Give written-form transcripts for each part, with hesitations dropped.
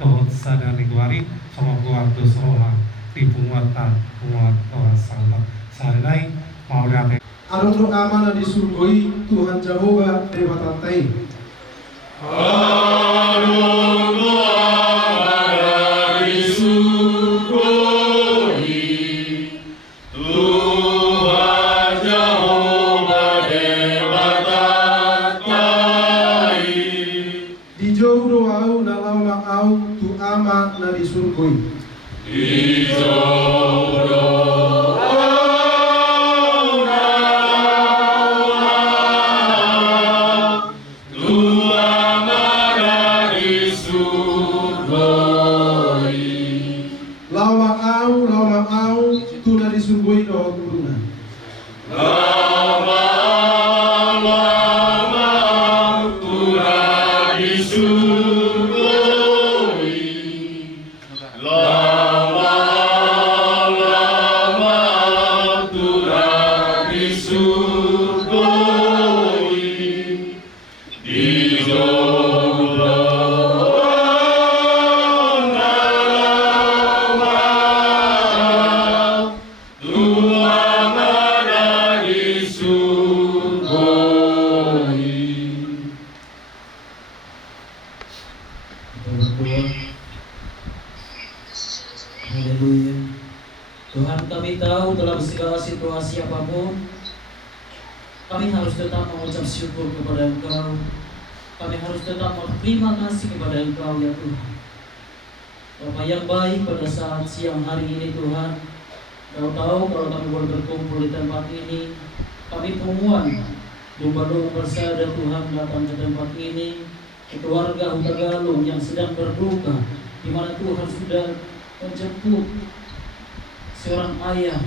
dohot sadar ligwari sama keluarga soha di penguatan sahabat sehari mau dapat Arung roh amanah disurgoi Tuhan Jehovah Dewa Tantai. Arung roh amanah disurgoi Tuhan Jehovah Dewa Tantai. Di jauh doau na lawang au tu ama na disurgoi. Di jauh lawang au tu na disurgoi doa kuruna. Haleluya. Tuhan, kami tahu dalam segala situasi apapun kami harus tetap mengucap syukur kepada Engkau. Kami harus tetap berterima kasih kepada Engkau ya Tuhan. Bapa yang baik, pada saat siang hari ini Tuhan, Kau tahu kalau kami boleh berkumpul di tempat ini, kami perempuan domba-domba bersada Tuhan datang ke tempat ini, ke keluarga Huta Galung yang sedang berduka, di mana Tuhan sudah menjemput seorang ayah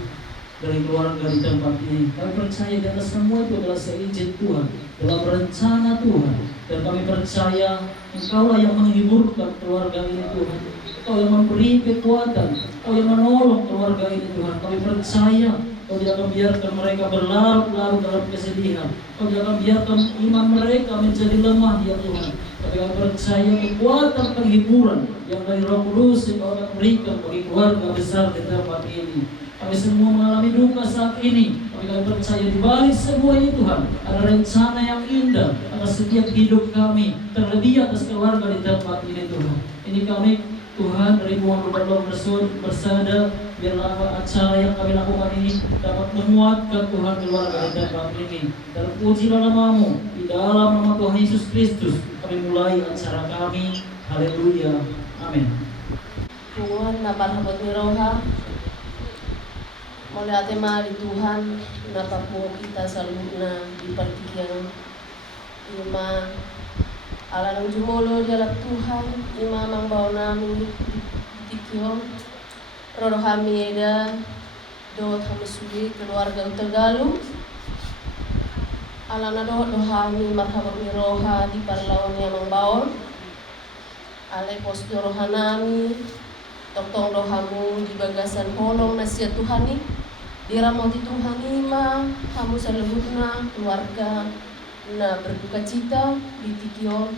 dari keluarga di tempat ini. Kami percaya di atas semua itu adalah seizin Tuhan, dalam rencana Tuhan, dan kami percaya Engkaulah yang menghiburkan keluarga ini Tuhan. Engkau yang memberi kekuatan, Engkau yang menolong keluarga ini Tuhan. Kami percaya Kau tidak akan biarkan mereka berlarut-larut dalam kesedihan. Kau tidak akan biarkan iman mereka menjadi lemah ya Tuhan. Tapi kami percaya kekuatan penghiburan yang dari Roh Kudus yang Kau akan berikan bagi keluarga besar di tempat ini. Kami semua mengalami duka saat ini, tapi kami percaya di balik semua ini Tuhan ada rencana yang indah atas setiap hidup kami, terlebih atas keluarga di tempat ini Tuhan. Ini kami Tuhan ribuan domba bersada, biarlah acara yang kami lakukan ini dapat menguatkan Tuhan keluarga di tempat ini. Dan pujilah nama-Mu di dalam nama Tuhan Yesus Kristus kami mulai acara kami. Haleluya, amin. Tuhan nabarhabot ni Roha mulai ate mari Tuhan napapuo kita sa loob na ipartikyang ima ala ng jumulo dialak Tuhan ima mangbaw namin itikyo roro kami eda doot kami suwi keluarga Tagalog ala na doot kami marhabot ni Roha di parlawan niya mangbaw alay posto roha nami toktong rohamu di bagasan holong na siya Tuhani diramo di Tuhani ma kamu sa lubut na keluarga na berduka cita di tikyo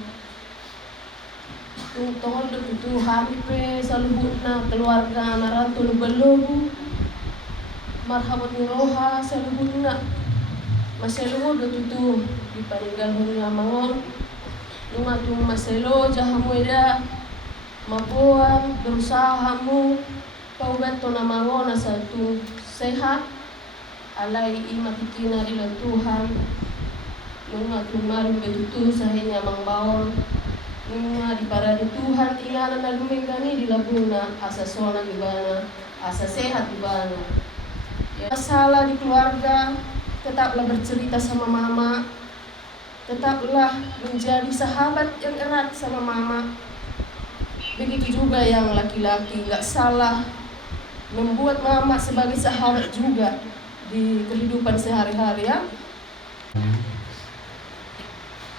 tungtong do Tuhan pe sa lubut na keluarga na ranto lubalubu marhabot ni Roha sa lubut na maselo do tutu di paninggal nga mangon nung atong maselo jahamu eda mabuan berusaha mo paugato na mangon na sa itong sehat alay imatikina rin ang Tuhan nung atong maring betutu sa hinya mangbaon nung di para di Tuhan ingana na lumigani di labuna asa sona gibana asa sehat gibana masalah di keluarga tetaplah bercerita sama mama tetaplah menjadi sahabat yang erat sama mama. Begitu juga yang laki-laki, nggak salah membuat mama sebagai sahabat juga di kehidupan sehari-hari ya.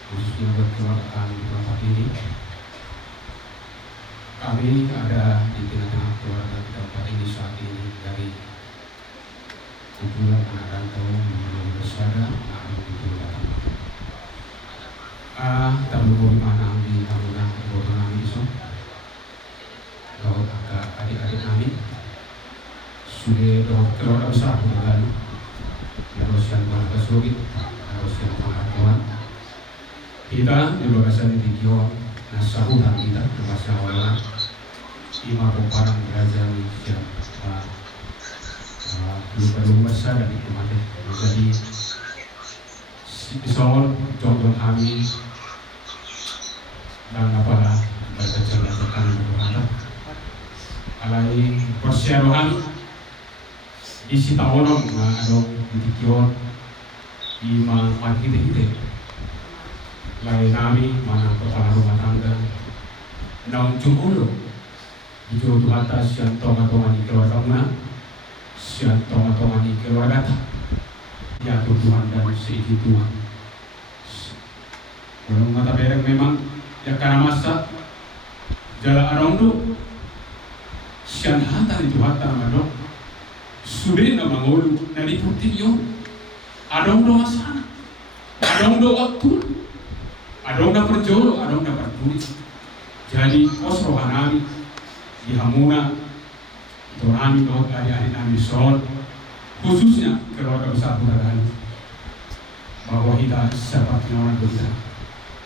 Khususnya buat keluarga di tempat ini, kami ada di tengah-tengah keluarga di tempat ini saat ini dari kumpulan anak rantau yang bersada, anak itu datang. Tamu mana di Amunah, Botonang Iso. sudah keluarga besar dengan harus yang berkesugit, harus yang pengetahuan. Kita di bagasan di Kio, nasahutan kita berbahasa awalnya lima peparang kerajaan yang belum besar dan itu mati. Jadi soal jodoh kami dan apalah berkejalan berkata alai persyarohan isi tawonom ada di Kio di mana kita lain kami mana kepala rumah tangga naung cungkulo di jodoh atas yang tonga-tonga di keluarga mana siang tonga-tonga di keluarga tak diatur Tuhan dan seisi Tuhan. Kalau mata bereng memang ya karena masa jala arong do siang hantar itu hantar madok sudah nama ngulu nadi putih yo adong do masana adong do waktu adong da perjolo adong da perduit jadi kos rohanami di hamuna itu kami doa adik-adik kami sol khususnya keluarga besar Buragan bahwa kita seperti orang kita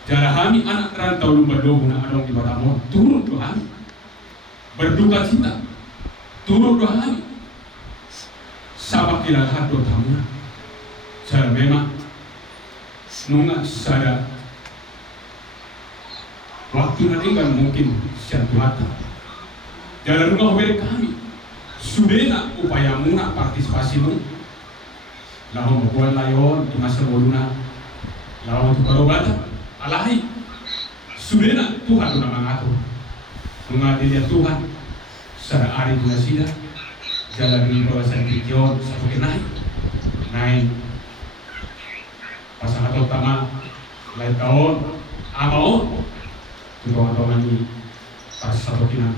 jala kami anak rantau lumba doa adong di Batamor turun doa kami berduka cita turun doa kami sabak kila hado tamu jala memang nunga sada waktu nanti kan mungkin siatu mata jala rumah beri kami sudah upaya muna partisipasimu lalu membuat layon di masa boluna lalu untuk berobatan alai sudah Tuhan sudah mengatur mengadili Tuhan secara hari dunasida jalan di kawasan Kikion satu naik pasangan utama lain tahun amau tuan-tuan ini pas satu kinang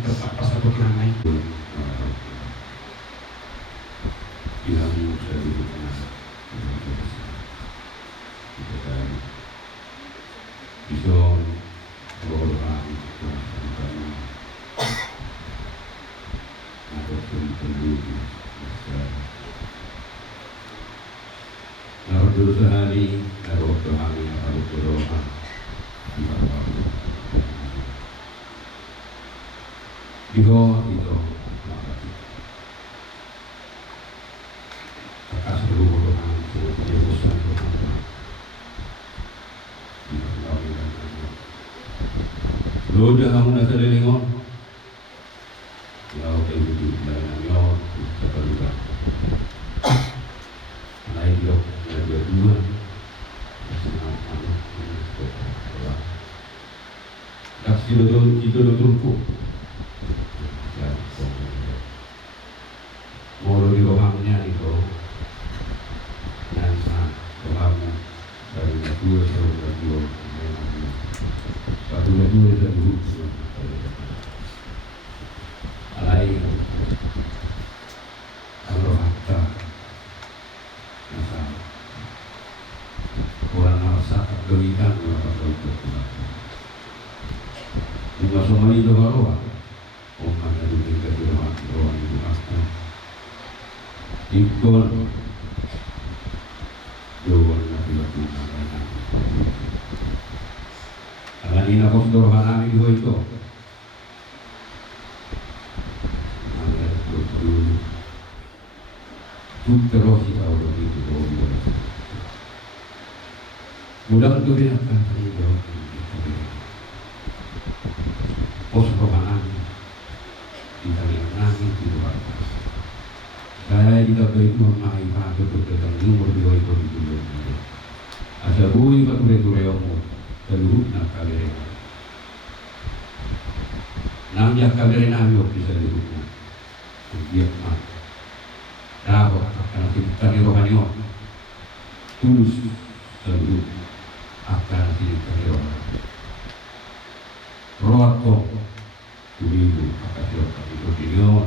naik yang saya diberikan bisa berdoa atau penduduk naruh dulu sehari naruh doa naruh berdoa itu kasih dulu berdoa Yesus lo dah kamu nak selingon ya oke itu dari namanya kita juga lain dia ada dua dah itu turku mau di rohangnya itu nansa rohangnya dari dua sampai dua satu lagi ada dulu alai kalau harta masa orang merasa kegelikan juga semua itu baru orang ada di rumah orang itu harta ikut jawaban laki-laki Alani na kosdor hanami ko ito. Terus kita udah itu mudah untuk dia akan terjawab. Pos rohanan kita lihat di luar. Saya kita baik mengenai pada tentang umur dua itu dulu. Asal bui batu retoremu. Lalu nak kalian, namanya kalian namanya bisa dihukum, dia mah, dah akan kita rohani tulus lalu akan kita rohani, rohto, tuliu akan kita itu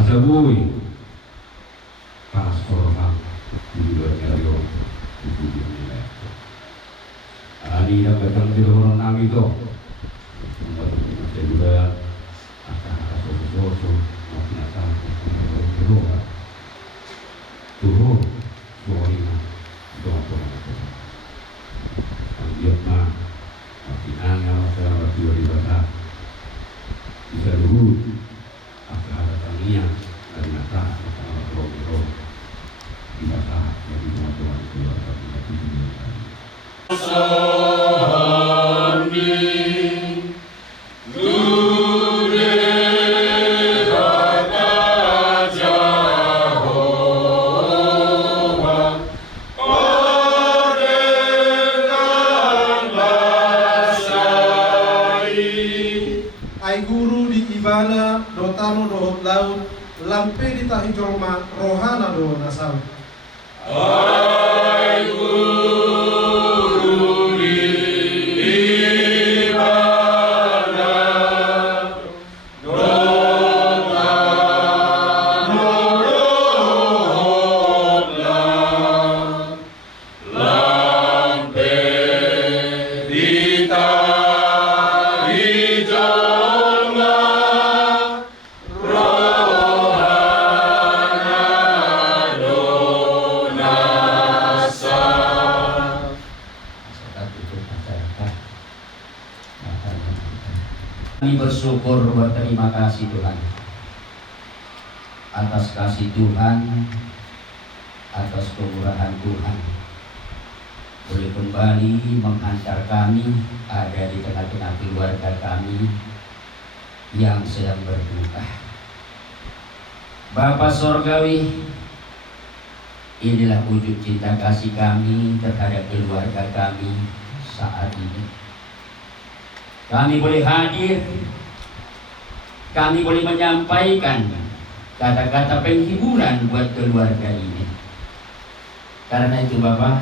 asabui, panas korban, di luar nyarion, itu dia. Ani yang datang di rumah nami itu, saya juga akan sosok maupun asal ai guru di ibana dotano dohot laut lampe di tahi jolma rohana do nasau. Kami bersyukur berterima kasih Tuhan atas kasih Tuhan, atas kemurahan Tuhan, boleh kembali menghantar kami ada di tengah-tengah keluarga kami yang sedang berduka. Bapa Sorgawi, inilah wujud cinta kasih kami terhadap keluarga kami saat ini. Kami boleh hadir, kami boleh menyampaikan kata-kata penghiburan buat keluarga ini. Karena itu Bapak,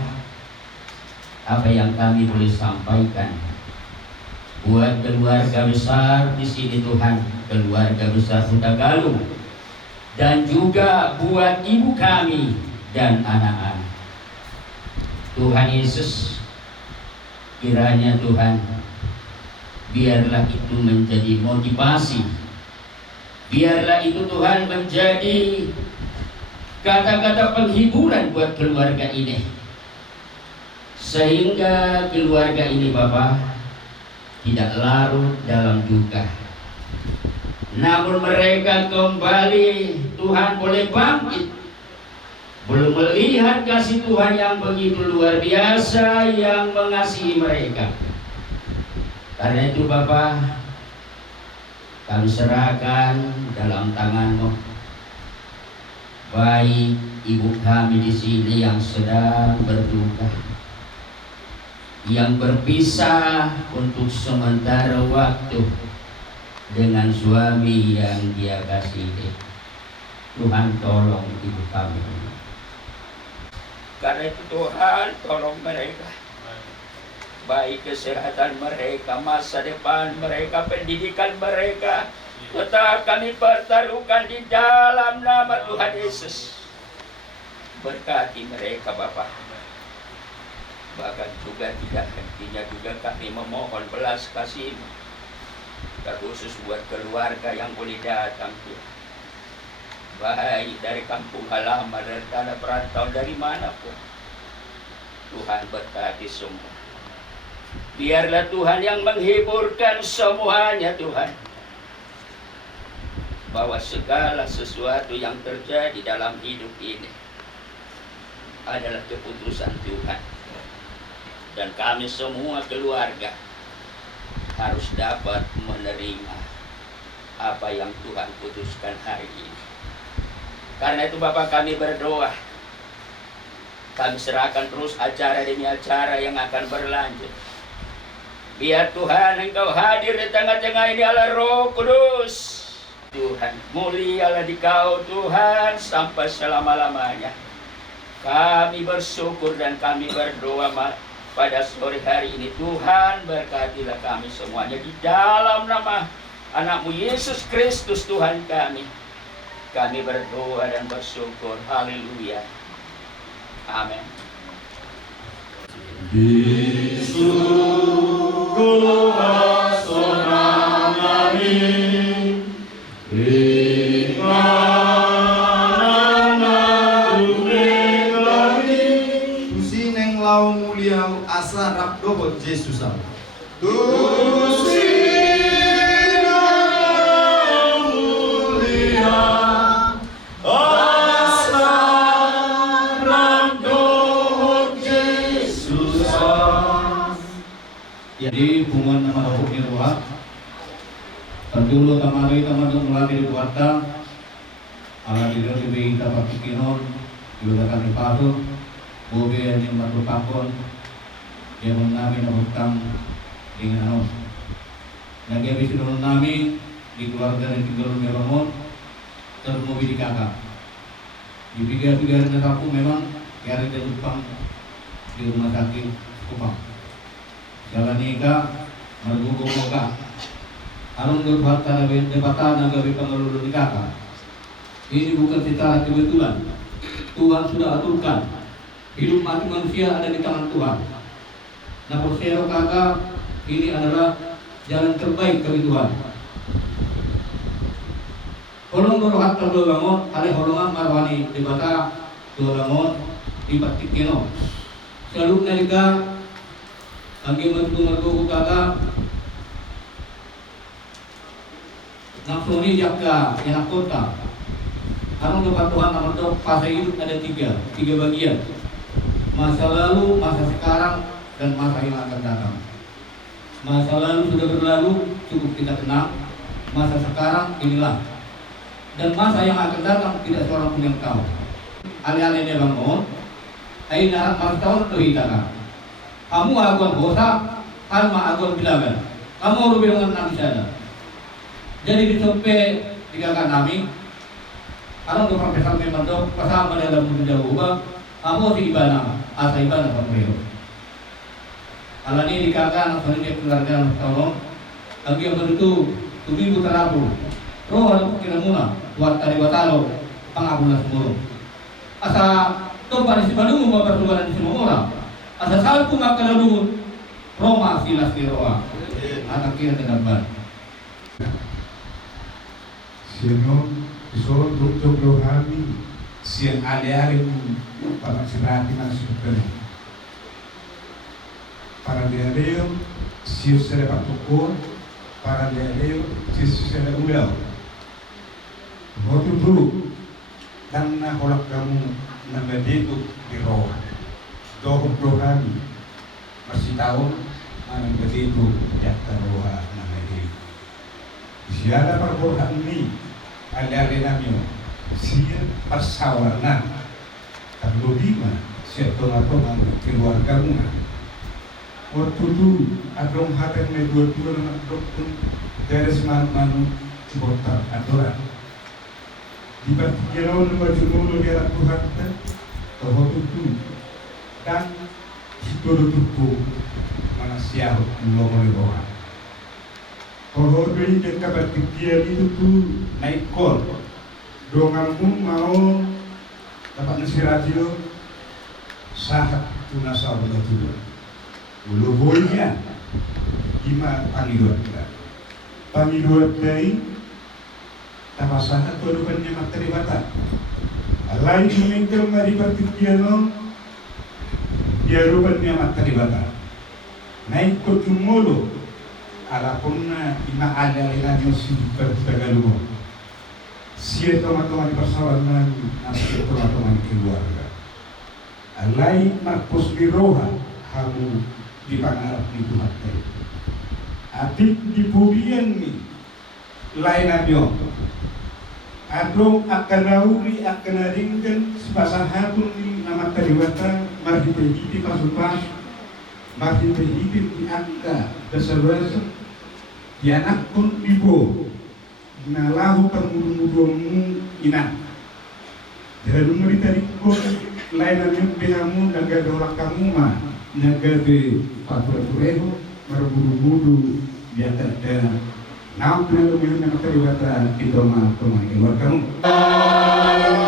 apa yang kami boleh sampaikan buat keluarga besar di sini Tuhan, keluarga besar Huta Galung, dan juga buat ibu kami dan anak-anak. Tuhan Yesus, kiranya Tuhan, biarlah itu menjadi motivasi, biarlah itu Tuhan menjadi kata-kata penghiburan buat keluarga ini, sehingga keluarga ini Bapak tidak larut dalam duka, namun mereka kembali Tuhan boleh bangkit, belum melihat kasih Tuhan yang begitu luar biasa yang mengasihi mereka. Karena itu Bapak, kami serahkan dalam tangan-Mu, baik ibu kami di sini yang sedang berduka, yang berpisah untuk sementara waktu dengan suami yang dia kasihi. Tuhan tolong ibu kami. Karena itu Tuhan tolong mereka, baik kesehatan mereka, masa depan mereka, pendidikan mereka, tetap kami pertaruhkan di dalam nama Tuhan Yesus. Berkati mereka Bapak. Bahkan juga tidak hentinya juga kami memohon belas kasih-Mu, terkhusus buat keluarga yang boleh datang Tuhan, baik dari kampung halaman, dari tanah perantau, dari manapun. Tuhan berkati semua. Biarlah Tuhan yang menghiburkan semuanya Tuhan, bahwa segala sesuatu yang terjadi dalam hidup ini adalah keputusan Tuhan, dan kami semua keluarga harus dapat menerima apa yang Tuhan putuskan hari ini. Karena itu Bapak, kami berdoa, kami serahkan terus acara demi acara yang akan berlanjut. Biar Tuhan Engkau hadir di tengah-tengah ini, Allah Roh Kudus. Tuhan, mulialah Dikau Tuhan sampai selama-lamanya. Kami bersyukur dan kami berdoa pada sore hari ini. Tuhan, berkatilah kami semuanya di dalam nama Anak-Mu Yesus Kristus Tuhan kami. Kami berdoa dan bersyukur. Haleluya. Amin. Tusineng lau mulia asa rakdohot Yesus. Jadi bungan nama Bapak Nirwa Terdulu tamari teman-teman mulai di kuartal ala di lebih dapat pikinon diudakan di paru bobe yang batu pakon yang mengambil hutang dengan Lagi habis itu nami di keluarga yang tinggal di Ramon termobil di kakak. Di tiga-tiga aku memang kari dan Jepang di rumah sakit Kupang. Jalan nikah mergugung moga. Alung berharta debatan agawi pengelulu di kakak. Ini bukan secara kebetulan. Tuhan sudah aturkan. Hidup mati manusia ada di tangan Tuhan. Nah, persero kakak ini adalah jalan terbaik bagi Tuhan. Holong berhat terdo bangun, ada holongan marwani di bata dua bangun di batik keno. Selalu nalika lagi merdu kakak naksoni jaga yang kota. Karena dapat Tuhan nama dok fase hidup ada tiga bagian. Masa lalu, masa sekarang, dan masa yang akan datang. Masa lalu sudah berlalu, cukup kita kenal. Masa sekarang inilah. Dan masa yang akan datang tidak seorang pun yang tahu. Alih-alihnya bangun, ayo narak masa tahun itu hitaka. Kamu aguan bosa, kalma aguan bilangan. Kamu harus bilangan nabi sana. Jadi disampai tiga kan nami. Kalau untuk profesor memang dok, pasal dalam dunia ubah, kamu si ibana, asa ibana pemero. Kalau ini dikatakan, kalau dia keluarga tolong, lagi yang begitu, tujuh terapu. Roh ada kira muna, buat tadi batalo, pangabuna semua. Asa topan si Bandung membawa pertukaran di semua orang. Asa salpu makan dulu, Roma silas di roa. Anak kira dengan ban. Sino iso untuk rohani siang ada-ada para sirati masuk para dia sius sere patukun para dia sius sere ulau waktu dulu dan kolak kamu nagadi itu di roh dorong rohani masih tahu mana nagadi itu jatah roha nagadi siapa perbuatan ini ada namanya siya persawarna kalau lima siya tonga-tonga keluarga muna waktu itu adong hadir me dua-dua nama dokter dari semanu cibota adoran di batikirau nama jumulu di alat Tuhan bahwa itu dan situlu tupu mana siya ngomong rohan kalau beri kabar dia itu tuh naik kol, donganmu mau dapat nasi radio, sahat tuna sahabat itu, ulu boynya, gimana pangiduat dari, tanpa sahat tuh lupanya materi bata, lain seminggu mari bertiga no, dia lupanya materi bata, naik kol cumolo. Alapun ina ada lagi si bertegaluh. Sia teman-teman persawanan nasi teman-teman keluarga. Alai marpus di roha kamu di pangarap di Tuhan. Atik di pudian ni lain abio. Adong akan nauri akan naringkan sepasahatun ni nama tariwata marhi pejiti pasupas marhi pejiti di angka dasar-dasar di anak pun ibu nalahu permudu-mudumu ina dari umur tadi kau lainnya bihamu naga dorak kamu mah naga de patur-patureo merburu-buru dia ada nauk nalu yang terlibat itu mah keluar kamu Amen.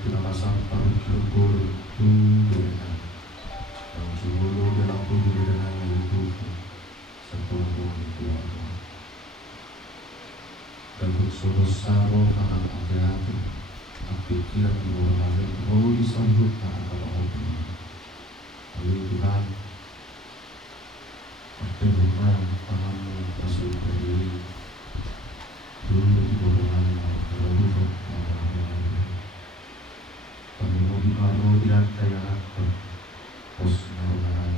pinakasan pagkilugol tunggulan ang siguro dalang pagkilugol na ngayon sa tulong ito dapat solo-saro akan akhirati ang pikiran mo namin o isambut na ang lalu Tuhan pertemuan paham masuk ke diri dulu di borongan lalu penemu di karo tidak saya pos naruhan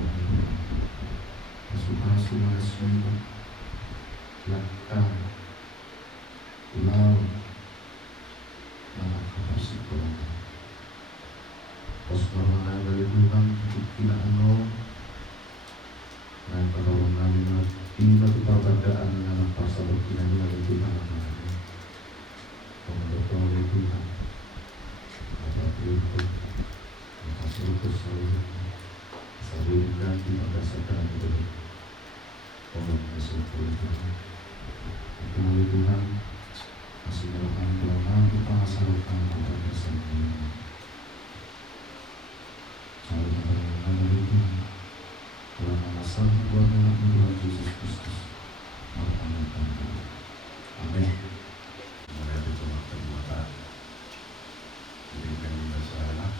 pasukan semua lakka ulau nakakapasik ko pos naruhan dari Tuhan tidak nah kalau mengalami tiba perbedaan dalam pasal berkinanya itu nama-nama pembentukan itu apa itu hasil kesalahan ganti berdasarkan itu pembentukan itu Tuhan masih melakukan doa kita asalkan pada dasar ini asal buat Tuhan Yesus Kristus. Amin. Mulai itu perbuatan. Jadi kami bersalah.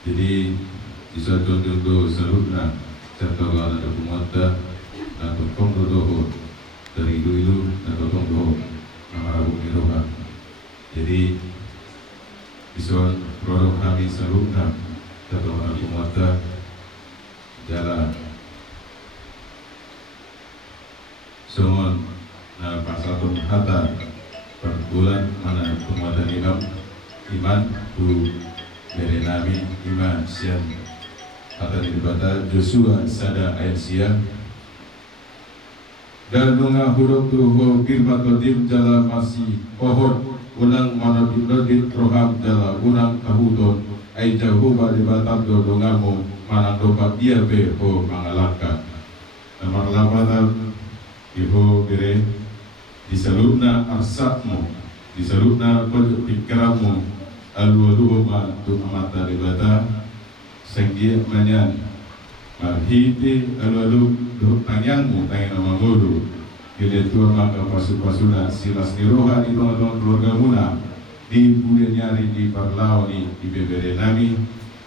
Jadi bisa contoh salutna contoh ada pemata dan tong doho dari dulu dan tong doho nama Rabu Miroha. Jadi bisa produk kami salutna contoh ada pemata jalan semua na pasatun hata per bulan mana pemata iman bu dari Nabi Iman Sian kata dibata Joshua sada ayat siang dan nunga huruf tuho kirmat kodim jala masih pohon unang mana bibit roham jala unang kahudon ay jauh bali batam do dongamu mana dopa dia be ho mangalaka nomor lapatan iho bere disalubna arsakmu disalubna pikiranmu alwaluhuma tu amata ribata senggia manyan marhiti alwalu do tanyangmu tanya nama guru Kede tua maka pasu-pasuna silas ni roha di tong keluarga muna di bulan nyari di parlaoni di bebere nami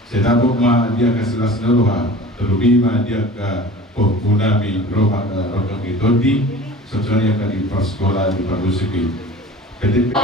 sedapok ma dia ke silas ni roha terlebih ma dia ke pohkunami roha ke rokang itodi sesuai akan di sekolah di parusuki kede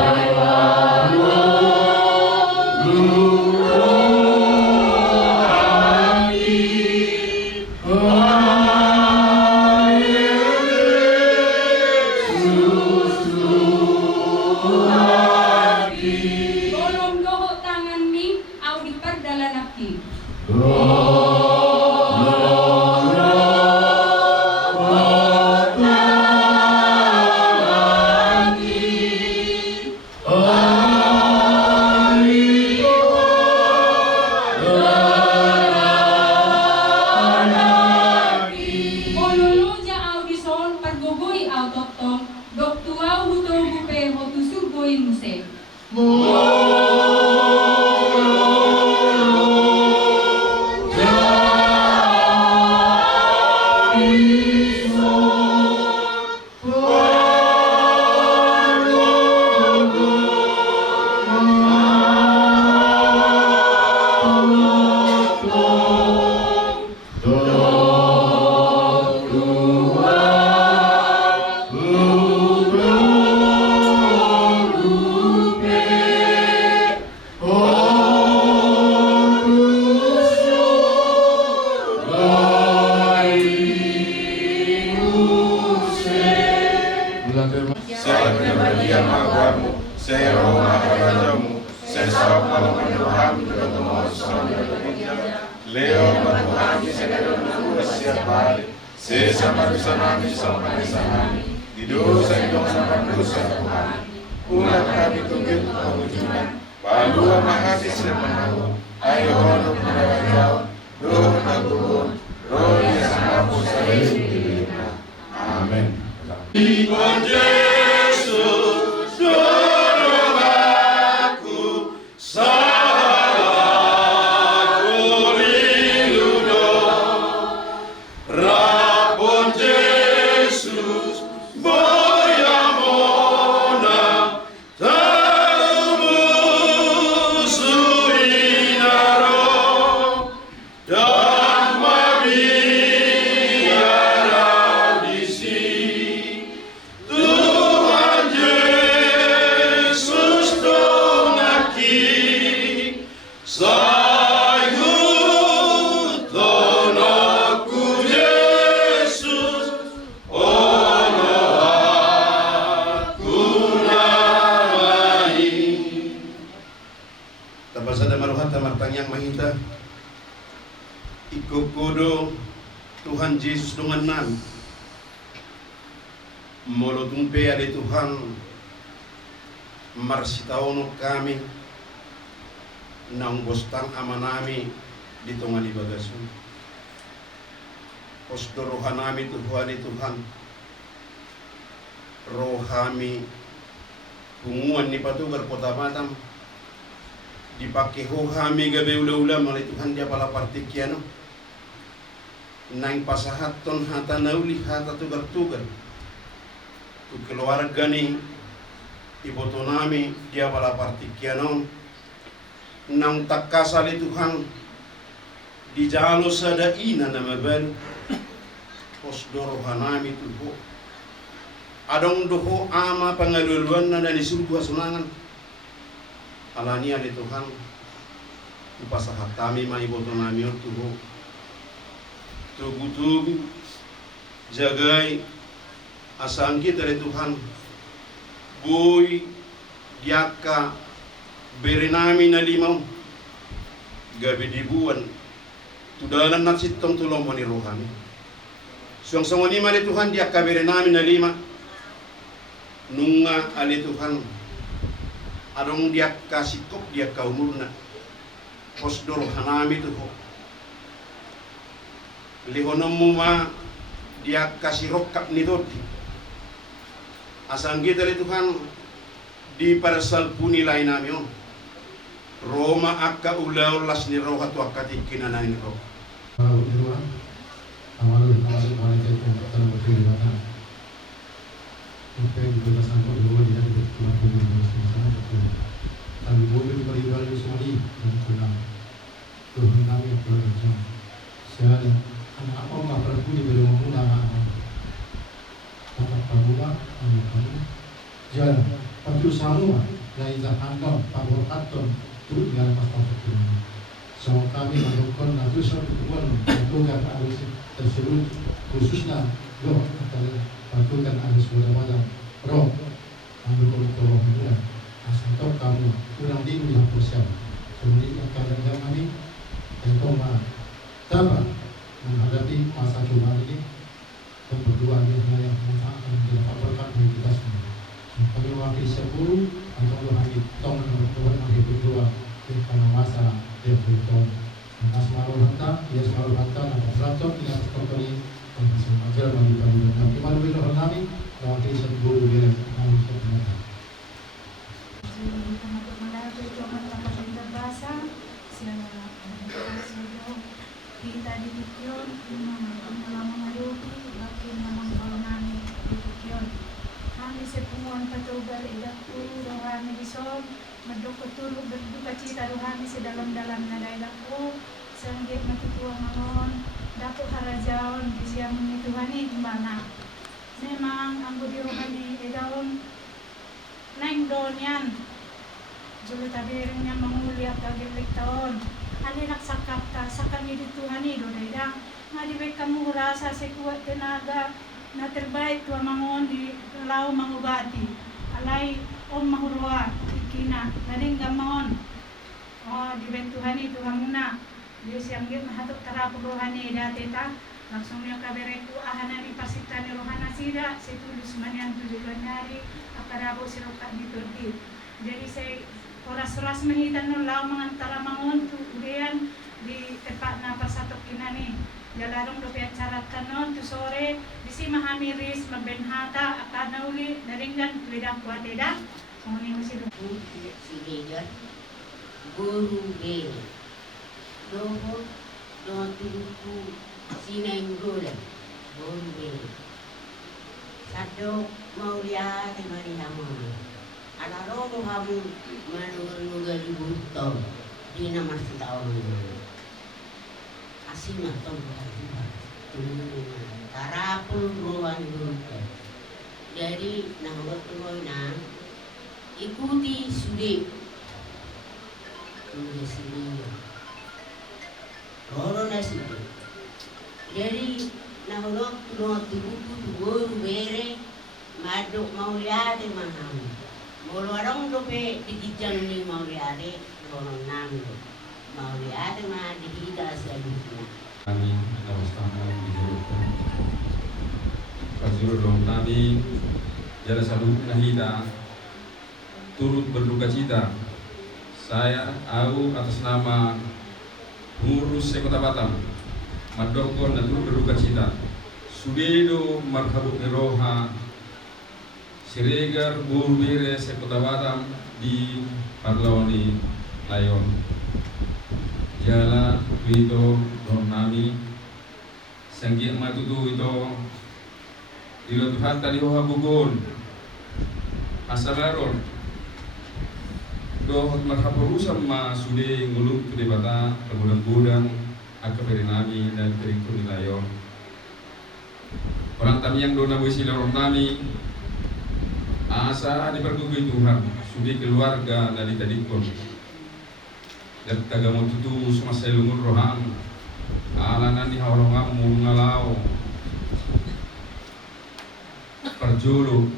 ikukudo Tuhan Yesus dengan nan molotumpe ade Tuhan marsitaono kami nang bostang amanami di tongan ibagasun posdo rohanami Tuhan rohami punguan ni patugar kota Batam dipakai hohami gabe ula-ula malay Tuhan dia pala partikiano nang pasahaton hata nauli hata tugar-tugar tu keluarga ni iboto nami dia pala partikiano nang takasali Tuhan di jalo sada ina na mabal posdo rohanami tuho adong doho ama pangaluluan na dari surga sunangan alania di Tuhan upasahat kami maiboto nami tuho tugu-tugu jagai asangki dari Tuhan boy diaka berenami na limaw gabi dibuan tudalan na sitong tulong mo ni rohani suang-suang ni mali Tuhan diaka berenami na lima nunga ali Tuhan adong diaka sikop diaka umur na posdor hanami tuho lihonom mo ma dia kasih rokap ni doti asang kita Tuhan di parasal puni lain namin Roma akka ulaw las ni roha tu akka tikina na ini roh sampai di kota sampai dua dia di kota Bogor sana betul. Kami boleh beribadah di sini dan pulang. Tuhan kami bekerja. Saya anak Allah berlaku di bawah mula anak. Anak pamula anak kamu. Jalan. Tapi semua lain zahankan pabor aton tu dengan pasal itu. So kami melakukan natu satu tuan melakukan arus tersebut khususnya doa antara melakukan arus pada roh ambil roh muda. Asal kamu kurang di dalam proses. Kemudian akan kami dan koma dapat menghadapi masa cobaan ini dan berdua dia yang akan dilaporkan bagi kita semua. Kami mewakili 10 atau hari tahun Tuhan hari berdua karena masa dia beritahu. Mas malu hantar, dia selalu hantar dan peratot dengan sekolah dan bisa mengajar bagi pelajaran. Dan kemarin bila kami mewakili 10 dia yang harus kita. Kita dibikin malam mengaduki makin memang kalau nami dibikin kami sepunguan patugar idaku rohani bison medok turut berduka cita rohani sedalam-dalam nadaidaku sanggit matutua mangon dapat harajaon di siang Tuhani di mana memang anggo di rohani edaon naing donyan julu tabirnya menguliak kagilik tahun aninak sakapta sakami di Tuhani do daidang ngadibay kamu rasa sekuat tenaga na terbaik tua mangon di lau mangubati alay om mahurwa ikina naring gamon oh di Tuhani Tuhamuna di siang git mahatuk tarapu rohani dati ta langsung niya kabereku ahanani pasitani rohana sida situlus manian tujuan hari akarabo sirokat di Turki jadi saya oras-oras mahitan no lau mangantara mangon tu udian di tempat na pasatok inani jalarong do acara tanon tu sore di si mahamiris mabenhata akana uli naringgan wedang kuateda songoni usido sigejar guru be doho do tuku sineng gole guru be sado maulia temari hamon ada rogo kamu manugal dibuto di nama setahun asin atau tarapul ruang buto jadi nahwat na ikuti sudik tulis ini roro na sudik jadi nahwat tubuh bere maduk mau lihat maham Mulu orang dope digijan ni mau liare, orang nami mau liare mah digida selanjutnya. Kami harus tahu dijurutkan. Kajur dong nami jala salu nahida turut berduka cita. Saya aku atas nama pengurus Sekota Batam Madokon dan turut berduka cita. Sudedo marhabuk niroha Siregar Burbire Sekota Batam di Parlawani Layon Jala Wito Donami Sanggi Matutu itu Ilo Tuhan tadi Hoha Bugun Asalaron Dohot marhaporusam ma sude nguluk tude bata Kebulan-bulan Akaberi nami dan teringku di Layon Orang kami yang dona besi lorong nami asa dipergugui Tuhan sudah keluarga dari tadikon dan tagamo tutu semasa lungun roham alanan di haurongam mulungalau perjulu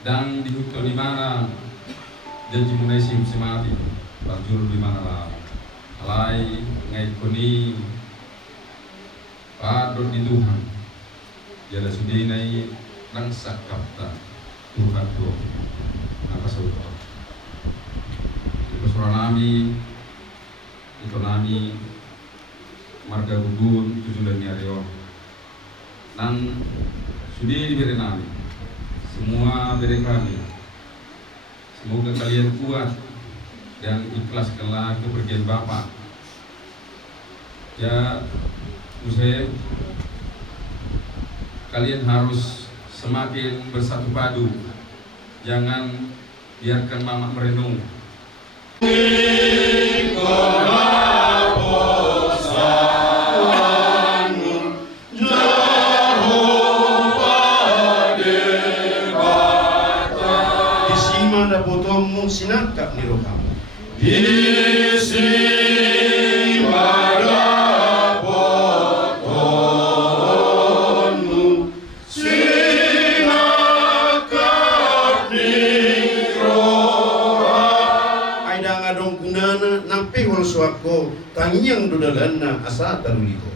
dan di hutan di mana janji mulai semati perjulu di mana lah alai ngai kuni padot di Tuhan jala sudah nai nang sakapta Tuhan tuh apa saudara itu surah nami itu nami marga gugun tujuh dan nyario nang sudah diberi nami semua beri kami semoga kalian kuat dan ikhlas kelak kepergian Bapak ya Muslim kalian harus semakin bersatu padu. Jangan biarkan mama merenung. Isima na botomu sinangkap ni rohamu. Suako tangiyang dudalana asa taruliko.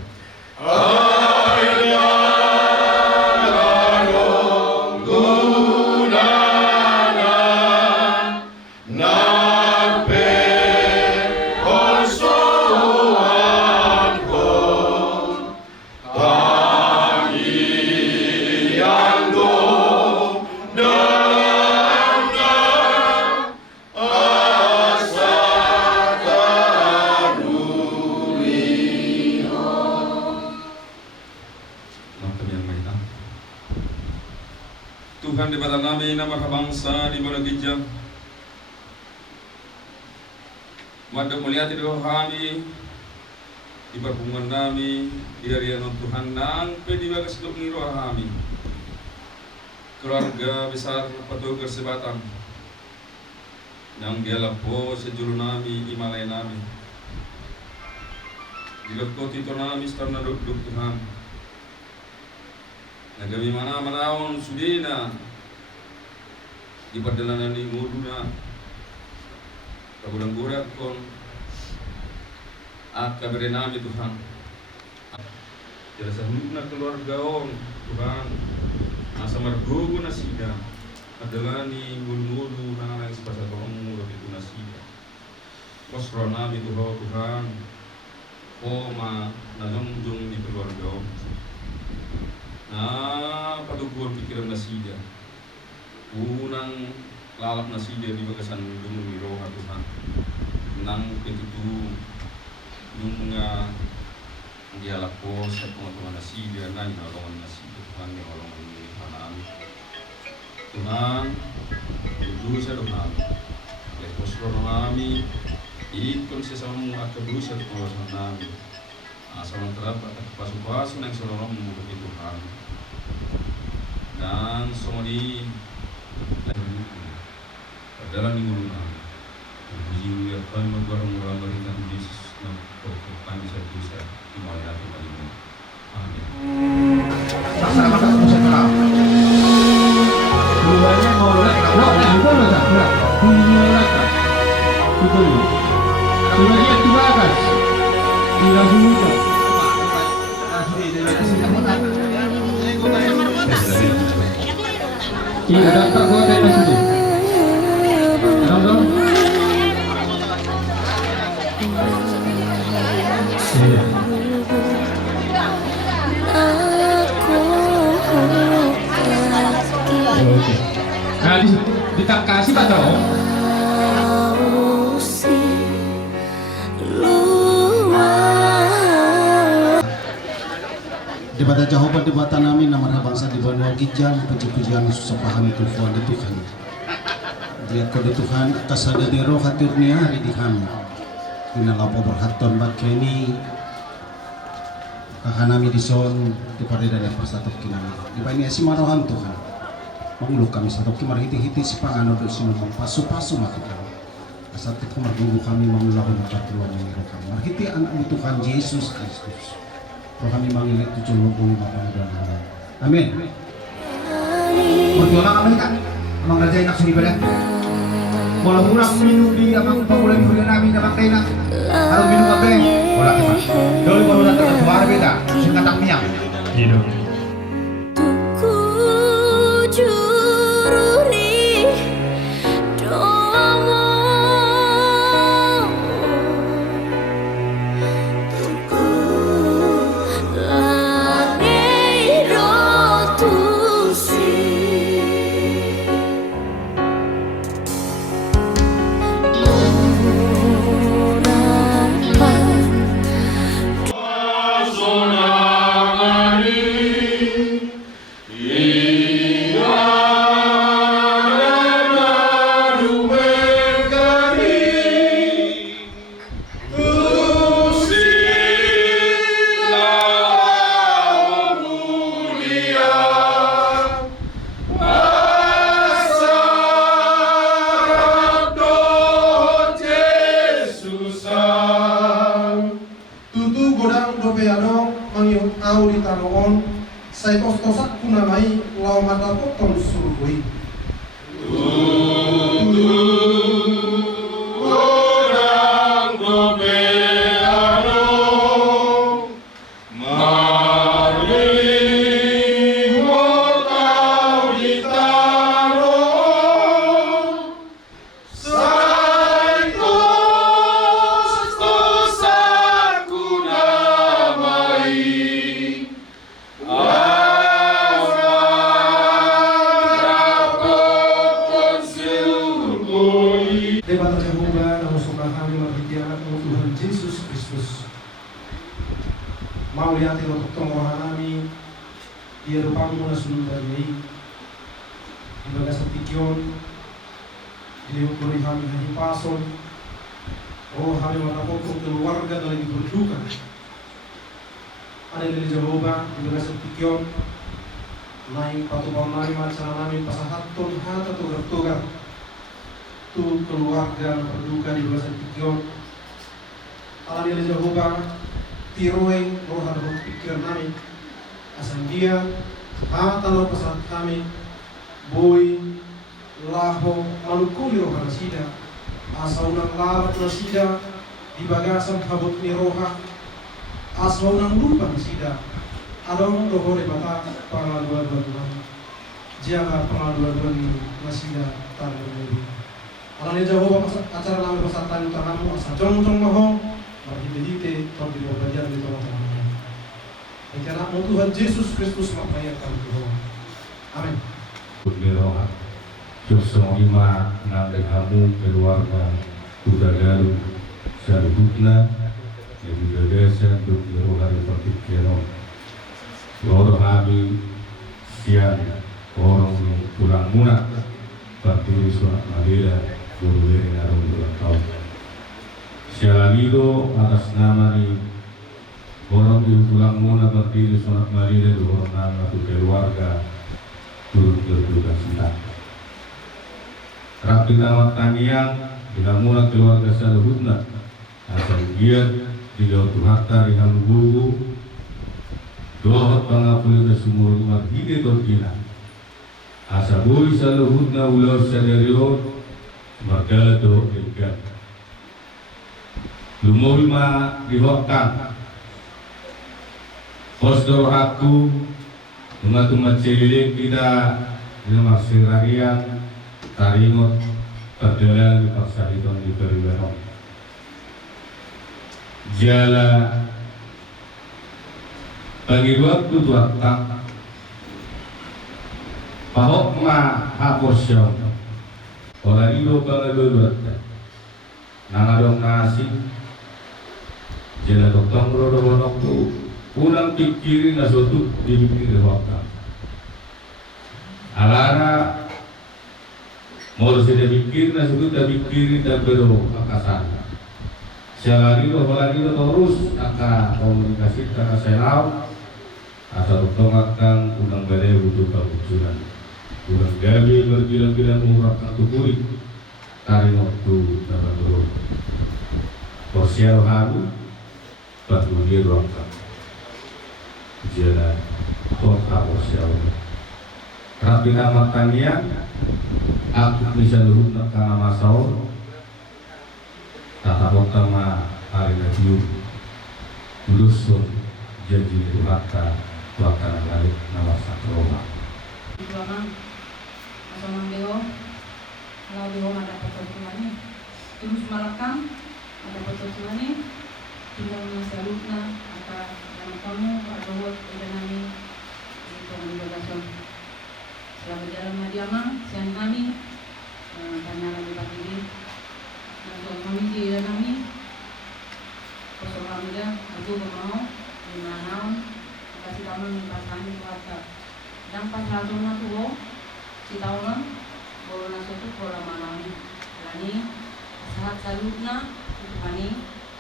Tuhan di bawah nami nama bangsa di bawah gijang. Mada melihat di rohani di perhubungan nami di harian Tuhan nang pediwa keseduk ni rohani keluarga besar petugas sebatan yang dia lapo sejuru nami imalai nami di lekot itu nami sekarang duduk Tuhan. Nagawi mana manaon sudina di perjalanan ini nguduna kabulang gurat kon kabere nami Tuhan. Jasa hundna keluarga on Tuhan asa margogo nasida adalah ni ngulu nang sepasa tolong itu nasida posro nami Tuhan ma nanongjong di keluarga on. Patukuan pikiran nasida unang lalap nasida di bagasan dungu roha Tuhan nang petitu nung dia lapos sa pengetahuan nasida na inolongan nasida Tuhan inolongan ni Hanami Tuhan berdosa Tuhan lepos roh nami ikon sesama akadosa Tuhan nami asalan terdapat pasu-pasu yang selalu membuat Tuhan dan semua di dalam minggu lalu puji ya Tuhan mengurang berikan Yesus dan kami bisa dimulai hati kali ini. Amin. Iya, dapat gua kayak sini. Dong. Iya. Oke. Nah, kasih Pak dong. Daripada jawaban debatan kami nama bangsa di bawah gijang puji-pujian susah paham itu Tuhan. Dia kode Tuhan atas ada di roh hatirnya hari di kami. Ina lapo berhaton bakeni kahanami di son di parida dan pasatok kinami. Di bani asimarohan Tuhan. Manguluk kami satok kimar hiti-hiti si pangano do sino pasu-pasu mati kami. Asat kumar gugu kami mangulahon batuan mengira kami. Marhiti anak Tuhan Yesus Kristus. Roh kami mangilit 75 panggilan. Amin. Berjualan kami kan, amang raja enak sini pada. Walau murah minum di amang panggilan di namin amang kena. Harus minum apa? Bola kita. Dulu baru datang ke suara beda. Singkat tak minyak. Iya. Sonangani Saya tos-tosak kuna mai lau mata potong surui. Orang gobeano marli mortau ditaro saikos tosaku namai Debat Jehovah, namun suka kami berbicara Tuhan Yesus Kristus. Mau lihat untuk tonggohan kami, dia rupamu muna sunudari, di bagas tikion, di ukuri kami hanya pason, oh kami menapotong keluarga dari berduka. Ada dari Jehovah, di bagas tikion, naik patupang nami macam nami pasahatun hata tugar-tugar. Tu keluarga berduka di belasan tikion. Allah dari Jehovah tiroeng roh harus pikir nami asal dia hata pesan kami boy laho malukuli roh nasida asal nang lalat nasida di bagasan habut ni roha asal nang lupa nasida adong roh de bata pengaduan-aduan jaga pengaduan-aduan nasida tanpa Allah ni Jehovah acara kami persatuan utamamu asal jong-jong mahong berhiti-hiti kau di bawah bagian di tengah-tengahnya. Karena Tuhan Yesus Kristus mengmayarkan Tuhan. Amin. Berdoa, semua iman nang kamu keluarga udagaru sarudna yang desa duk hari pertikero. Loro kami sian orang pulang munak batu surat Madura guru yang arung 2 tahun. Sialamido atas nama ni orang yang pulang munak berdiri surat Madura orang nama tu keluarga turut berduka cita. Rapi nama taniang bila mula keluarga saluhutna asal giat di laut harta riham gugu dohot pangapun ke sumur rumah hide dorkina asa boy saluhutna ulau sadarion magala do ikan lumoy ma dihokkan posdor aku mengatur macelilik kita dengan masyarakat tarimot perjalanan dipaksa di periwenon jala bagi waktu tuak pahok ma hapos syong orang itu kalau nangadong nasi jala doktong rodong tu ulang pikirin na suatu dipikir waktu alara mau sudah pikir na suatu dah pikirin dah beru akasan siapa itu terus akan komunikasi karena saya tahu asal doktong akan ulang balik untuk kemunculan ulang gabi berbilang-bilang mengurangkan tubuh tarik waktu dalam turun porsial haru batu dia ruangkan jalan kota porsial rapi nama tanian aku bisa lurut karena masau tata utama hari nabiu dusun jadi ruhata wakana balik nama sakroma Tuama asal Dewa kalau Dewa ada pertemuannya terus malakam ada pertemuannya tinggal masalahnya akan dalam kamu adawat dengan itu menjadi selamat jalan madiama siang kami karena lagi pagi ini untuk kami di dalam kami kosong kami dah aku mau dimana kasih tahu pasangan kuasa dan pas ratuna tuh si tahunan boleh nasuh tuh bola mana lani saat salutna itu kani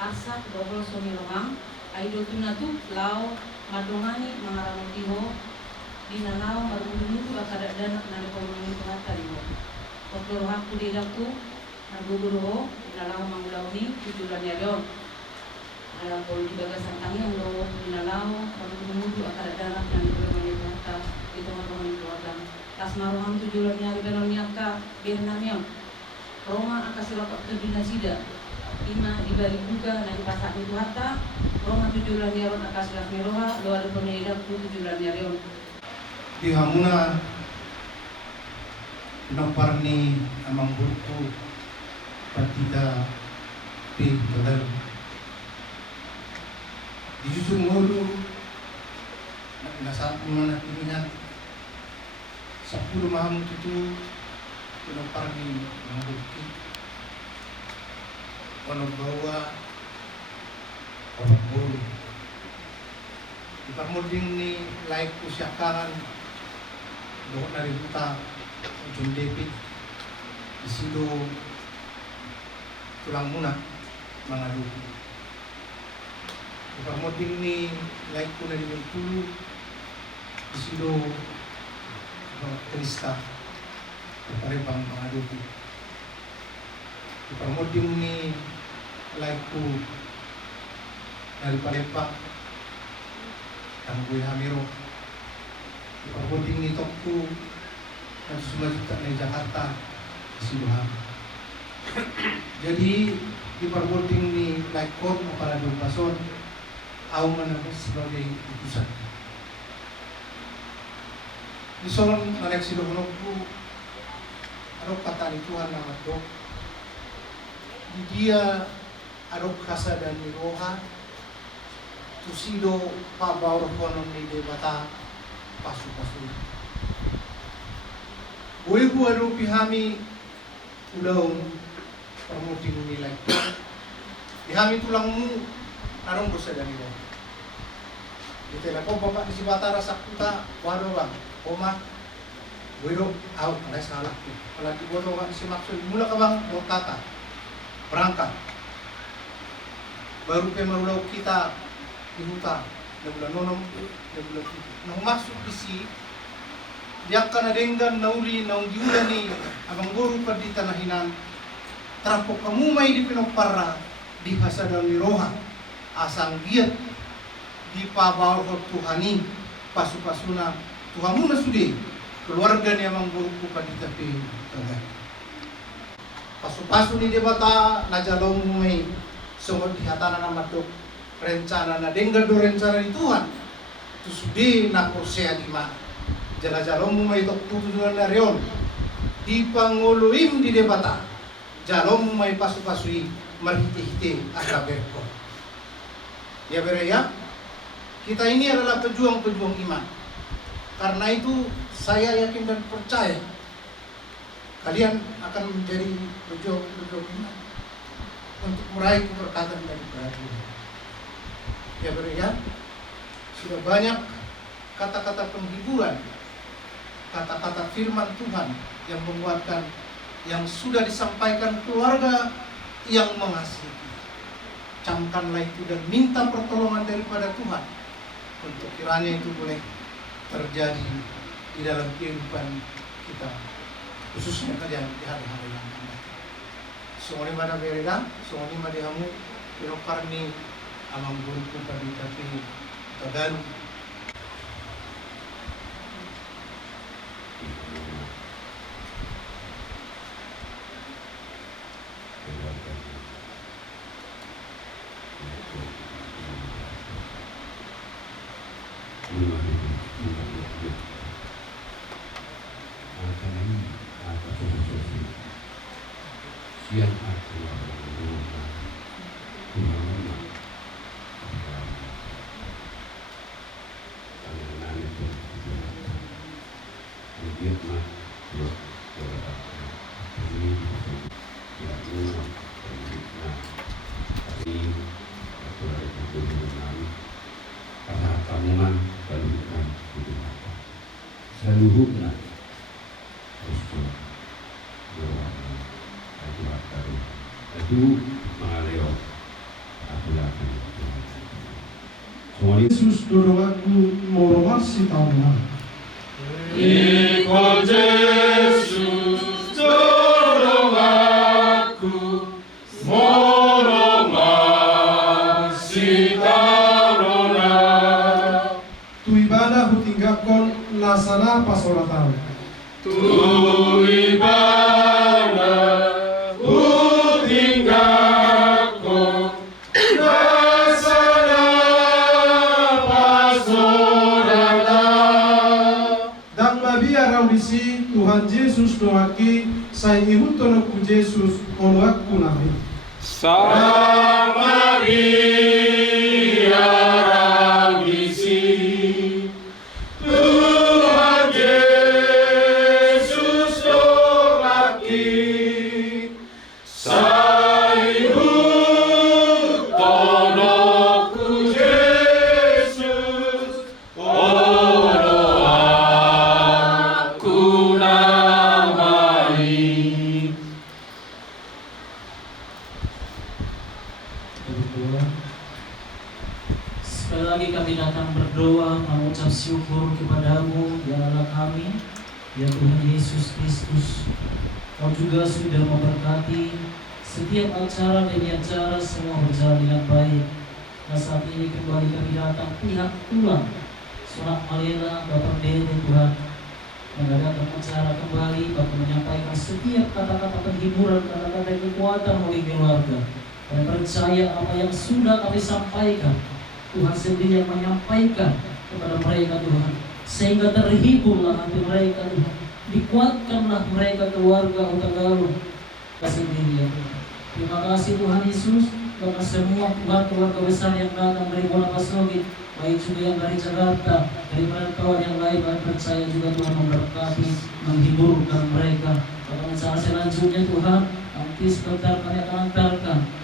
asa double soni romang aido tuna tuh lau madongani mengarang tiho di nanau baru tuh akada dan nana komunikasi pengatar iho waktu aku di daptu naguguro di nalau mangulauni tujuan yalion Ada politika santang yang lo minalau kalau menuju akar darat yang bermain kata di teman-teman keluarga. Tas maruham tujuannya dalam nyaka Vietnam Roma akasilapak terdina sida. Ima dibalik juga nanti pasak itu hatta Roma tujuan yaron akasilak meroha lo ada penyedak tujuan yaron. Di hamuna namparni amang burku patida pi tadal. Di susun ngolu nasa mana timingan 10 maham itu namparni amang burku. Ono bawa orang bolu. Di parmoding ni laik usiakaran doon na rin buta John David isido tulang muna mga lupo. Di parmoding ni laik ko na rin tulo isido Krista parepang mga lupo. Di parmoding ni laik ko nariparepak Tangguy Hamiro. Pagpunting ni Tokpo at sumajuta na Jakarta Siluham. Jadi di pagpunting ni Laikon o Paradong Pason aw man ako sebagai utusan. Di Solon nanek siluhunok po ano kata ni Tuhan na matdok. Di dia adok kasa dan ni Roha tusido pabawar konon ni debata pasu-pasu. Buhay ko ano pihami ulaw permuting nilai. Pihami tulang mu narong dosa dari mo. Ditela ko bapak di Sibatara Sakuta waro bang oma wiro aw alay salah. Kalau di boto bang si maksud mula ka bang kata berangkat. Baru ke marulaw kita di hutan, nabulan nonom, nabulan itu. Nang masuk isi, dia akan adenggan nauli naung diulani abang guru di tanahinan. Terapok kamu may di pinopara di hasadang niroha asang giat di pabaw ko Tuhani pasu-pasuna Tuhamu na sudi keluarga ni amang guru di tapi tagay. Pasu-pasu ni debata najalong may sumod di hatana na matok rencana na denggal do rencana ni Tuhan tu sudi na prosea di mana jala-jalong mo may tutuduan na riyon di panguluim di debata jalong mo may pasu-pasui marhiti-hiti akaber ko ya beraya kita ini adalah pejuang-pejuang iman karena itu saya yakin dan percaya kalian akan menjadi pejuang-pejuang iman untuk meraih keberkatan dari Tuhan. Ya beraya, sudah banyak kata-kata penghiburan, kata-kata firman Tuhan yang menguatkan, yang sudah disampaikan keluarga yang mengasihi. Camkanlah itu dan minta pertolongan daripada Tuhan untuk kiranya itu boleh terjadi di dalam kehidupan kita, khususnya kalian di hari-hari yang akan datang. Sungguh pada bereda, sungguh pada kamu, pirokarni amang guru ko padi tapi Tagalog. Siang Seluruhnya itu mengaleo aku lagi. Yesus dorong aku mau si tahunan. Ikut Yesus dorong aku mau si sana pasolatau. Tui bana utinggaku nasana pasorata. Dan mabia raudisi Tuhan Yesus doaki sai ihutono ku Yesus oloakku nami. Sama dia raudisi Tuhan Yesus doaki sai hutono ku Yesus ono aku namai. Sekali lagi kami datang berdoa mengucap syukur kepadamu ya Allah kami, ya Tuhan Yesus Kristus. Kau juga sudah memberkati setiap acara demi acara semua berjalan dengan baik. Nah saat ini kembali kami datang pihak tulang Surat Malela Bapak Dede Tuhan mengadakan acara kembali, Bapak menyampaikan setiap kata-kata penghiburan, kata-kata kekuatan melalui keluarga. Kami percaya apa yang sudah kami sampaikan, Tuhan sendiri yang menyampaikan kepada mereka Tuhan, sehingga terhiburlah hati mereka Tuhan, dikuatkanlah mereka keluarga Utagalu sendiri ya Tuhan. Terima kasih Tuhan Yesus, karena semua Tuhan keluarga besar yang datang dari Bola Pasogi, baik juga yang dari Jakarta, dari kawan yang lain, kami percaya juga Tuhan memberkati, menghiburkan mereka. Pada acara selanjutnya Tuhan, nanti sebentar kami akan antarkan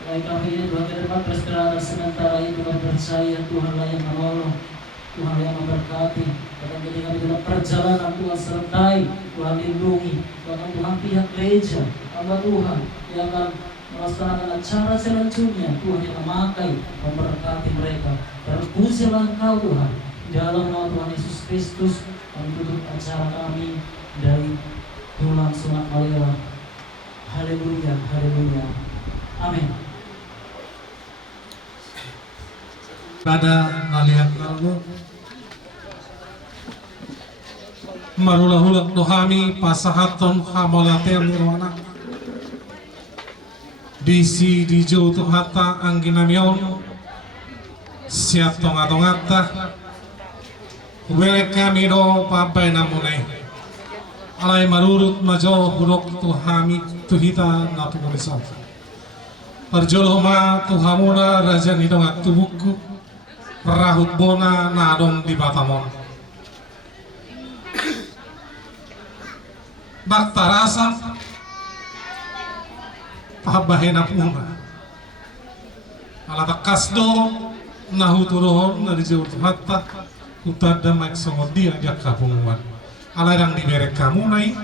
baik kami ini Tuhan ke depan beristirahat, sementara itu kami percaya Tuhanlah yang menolong, Tuhan yang memberkati. Bahkan ketika kami dalam perjalanan Tuhan sertai, Tuhan lindungi. Bahkan Tuhan pihak gereja, hamba Tuhan yang akan melaksanakan acara selanjutnya, Tuhan yang memakai memberkati mereka. Terpujilah Engkau Tuhan, dalam nama Tuhan Yesus Kristus kami tutup acara kami dari tulang Surat Malela. Haleluya, haleluya, amin. Pada ngalihat lalu marulahulak dohami pasahaton hamolater nirwana bisi dijo tuhata angginamion siap tonga-tongata wele kami do papai namune alai marurut majo huruk tuhami tuhita naturisam Parjoloma tuhamuna raja nidongat tubuku rahut bona nadong di Batamon. Bakta rasa pahabahena puna. Alata kasdo nahuturohon dari jauh hatta kutada maik songodia jak kapunguan. Alarang diberek kamu nai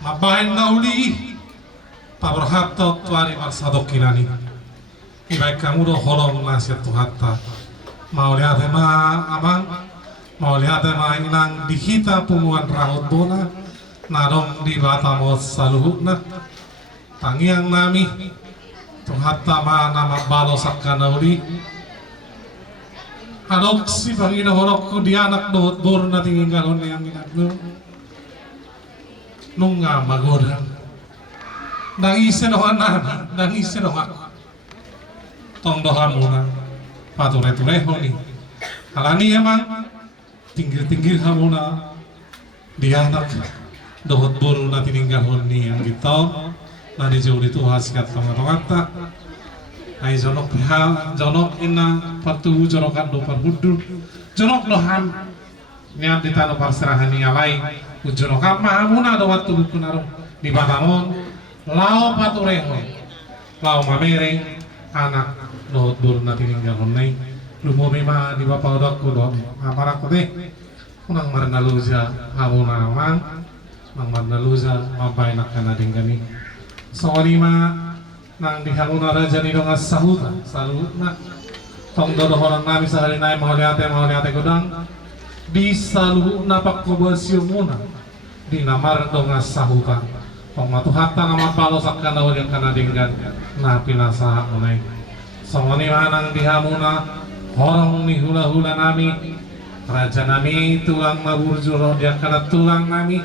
mabahin nauli paborhato tuari marsadok kinani. Ibaik kamu do holong nasihat tuhatta. Mau lihat ma amang, mau lihat ma inang dihita punguan rahut bona, nadong di Batamon saluhutna, tangiang nami, tuhatta ma nama balo sakkanauli. Adok si pangina horokku di anak dohot bor na tinggalon yang inagno, nunga magodan, nangisen dohana, nangisen dohak, tong dohamuna. Pature-tureho nih alani emang tinggir-tinggir hamuna dia anak dohot boru na tininggalon ni ang gitaw na di jauh itu hasikat tongata ay jonok pihal jonok ina patu jonokan do parhudu jonok lohan niat ditano parserahan ni alay ujonok mahamuna do waktu bukunaro di Batamon lao patureho lao mamere anak dohot boru na tininggalon nai lumumi ma di bapa udak ko do amarak ko deh kunang marnaluza hamuna mang marnaluza mabay nak kanading gani sorry ma nang di hamuna raja ni dong sahuta salut na tong do orang nami sehari nai mau liate godang di salut napak kobasio muna di namar dong sahuta tong matuhata nama palo sakana yang kanading gan na pinasa munai Songoni manang dihamuna horong ni hula-hula nami Raja nami tulang maburju roh dia kena tulang nami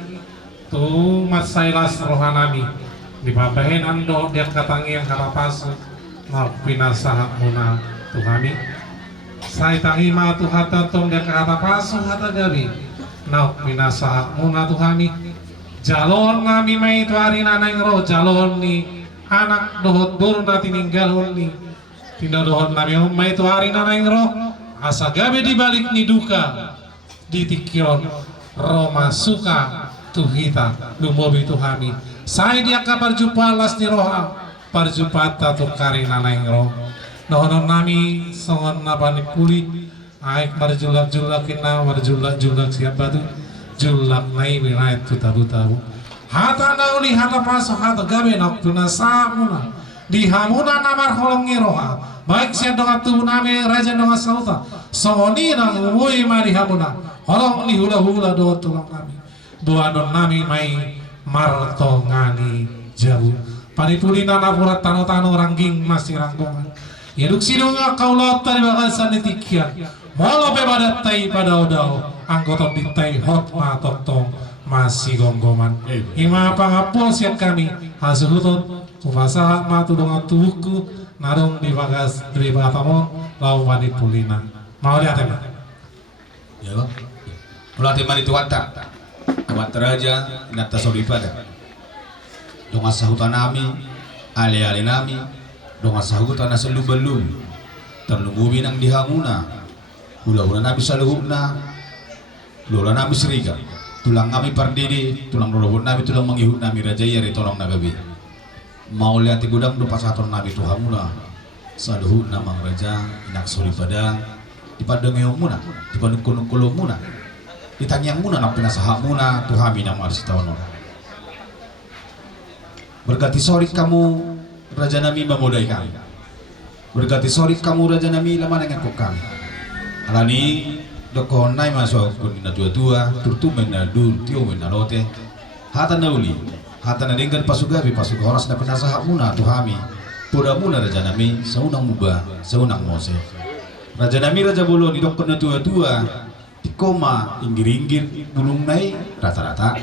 tu masailas roha nami di babahin ando dia katangi yang kata pasu mau pinasahak muna tu kami saya tangi ma tu hata tong dia kata pasu hata gabi mau pinasahak muna tu kami jalon nami mai tu hari nanang roh jalon ni anak dohot burun dati ninggal ni tidak dohot nami mai tu hari nanang roh asa gabe di balik ni duka di tikion Roma suka tuhita lumobi tuhami saya dia kabar jumpa las ni roha parjumpa tu karina naing roh nohonon nami songon nabani puli aik marjulak julakina marjulak julak siapa tu julak nai wilayah tu tabu tabu hata nauli hata paso hata gabe nak tuna samuna di hamuna namar holongi roha baik siya donga tubuh nami raja donga sauta songoni nang umui mari hamuna holong ni hula hula do tulang nami dua don nami mai marto ngani jauh panipuli nana purat tano tano rangging masih ranggongan yaduk sidonga kaulah tari bagasan nitikian molo pe badat tai pada odao anggota ditai hot ma totong masih gonggoman ima pangapol siap kami hasuhutun ufasa ma tudonga tubuhku narung di bagas di batamo lau panipulina mau lihat ya ya bang ulah teman itu watak kamat raja nata sori pada donga sahutan nami ale-ale nami donga sahutan aselu belum terlumbu binang dihamuna hula-hula nabi saluhuna lola nabi seriga tulang kami pardidi tulang rolobot nabi tulang mengihut nami raja yari tolong nagabi mau lihat gudang lupa satu nabi tuhamuna saluhuna mang raja inak sori pada di padang muna di padang kulung muna ditanyang muna nak pinasahak muna tuhami nama arsitawono berkati sorik kamu raja nami memudai kami berkati sorik kamu raja nami lama dengan kami alani dokon nai masuk kunina tua-tua turtu menadur tio menalote hata nauli hata nadengkan pasugabi pasug horas na pinasahak muna tuhami pura muna raja nami saunang muba saunang mose raja nami raja bolo di dokon na tua-tua koma inggir-inggir bulung nai rata-rata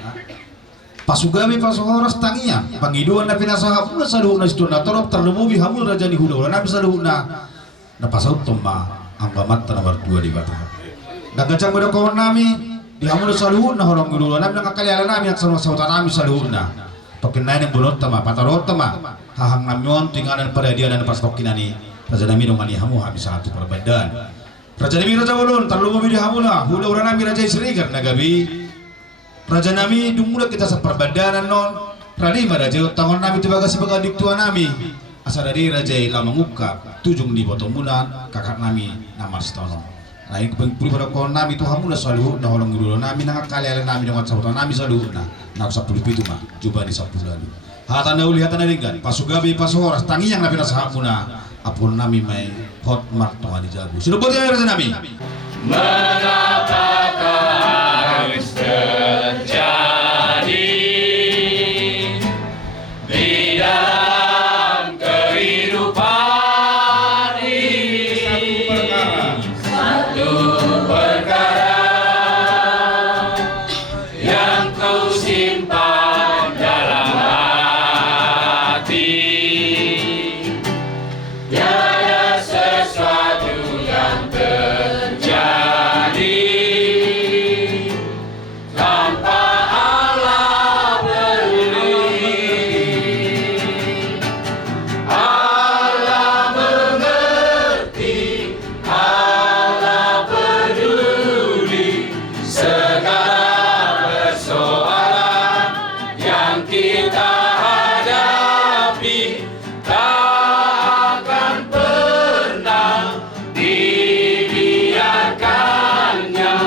pasugabi pasuhoras tangiya pangiduan na pinasahap na saluhun na situna torop terlumubi hamul raja ni hula nabi saluhun na napasaut tomba ang bamat tanawar dua di bata nagacang mo kawan nami di hamul saluhun na horong hula nabi nakakaliala nami at sautan nami saluhun na tokin na yung bulot tama patarot tama hahang namyon tinganan pada dia na napastokin na ni raja nami nung manihamu habis satu perbedaan Raja nami raja ulun terlalu memilih hamula hula ura nami raja isrigar nagabi raja nami dumula kita seperbadanan non radima raja tangon nami tibaga sebagai diktua nami asal dari raja ila mengukap tujung di botol mulan kakak nami nama stono lain kepengpuli pada kawan nami tu hamula selalu na holong dulu nami nakakali ala nami dengan sahutan nami selalu nak 10 itu mah coba di 10 lalu hatan nauli hatan naringgan pasugabi pasuhoras tangi yang nabi nasahak muna apun nami mai hot marto di jabu sudah boleh raja nami mengapakah harus terjadi di dalam kehidupan ini satu perkara yang kau simpan dalam hati tiada sesuatu yang terjadi tanpa Allah peduli. Allah mengerti, Allah peduli segala persoalan yang kita hadapi. Tak akan pernah dibiarkannya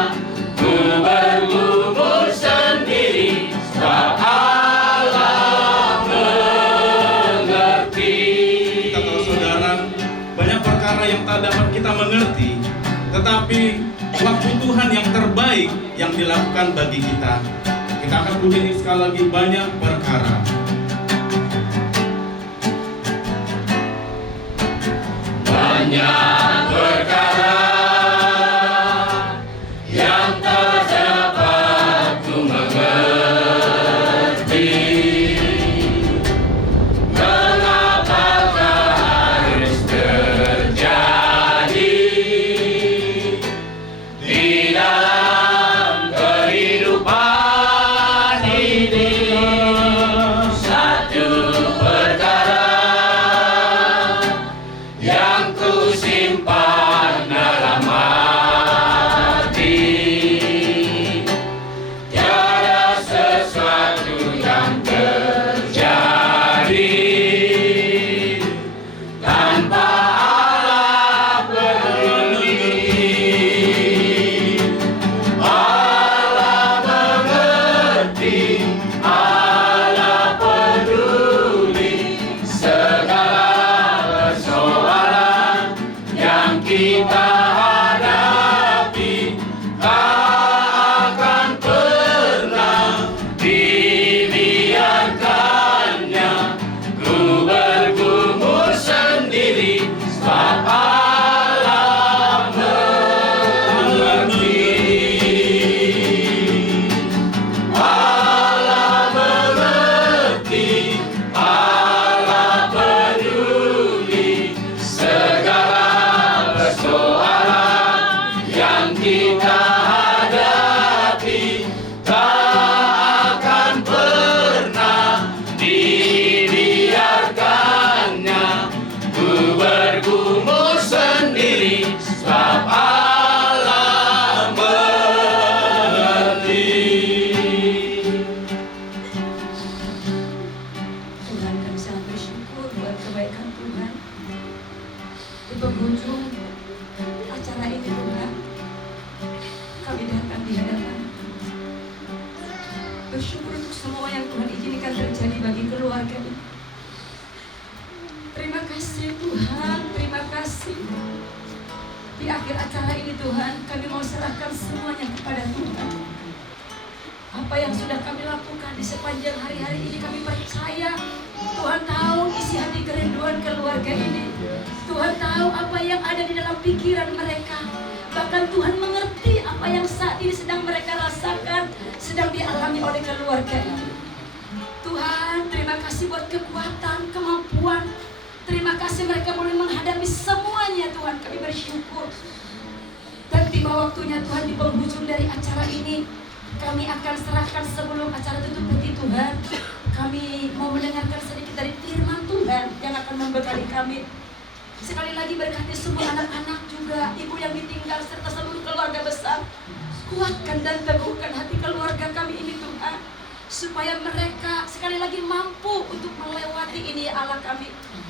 ku bergumul sendiri sebab Allah mengerti. Kata saudara, banyak perkara yang tak dapat kita mengerti, tetapi waktu Tuhan yang terbaik yang dilakukan bagi kita. Kita akan pujiin sekali lagi banyak perkara. Banyak perkara yang Di akhir acara ini Tuhan, kami mau serahkan semuanya kepada Tuhan. Apa yang sudah kami lakukan di sepanjang hari-hari ini, kami percaya Tuhan tahu isi hati kerinduan keluarga ini. Tuhan tahu apa yang ada di dalam pikiran mereka. Bahkan Tuhan mengerti apa yang saat ini sedang mereka rasakan, sedang dialami oleh keluarga ini. Tuhan, terima kasih buat kekuatan, kemampuan. Terima kasih mereka boleh menghadapi semuanya Tuhan, kami bersyukur. Dan tiba waktunya Tuhan, di penghujung dari acara ini, kami akan serahkan sebelum acara tutup nanti Tuhan. Kami mau mendengarkan sedikit dari firman Tuhan yang akan membekali kami. Sekali lagi berkati semua anak-anak juga, ibu yang ditinggal serta seluruh keluarga besar. Kuatkan dan teguhkan hati keluarga kami ini Tuhan, supaya mereka sekali lagi mampu untuk melewati ini ya Allah kami.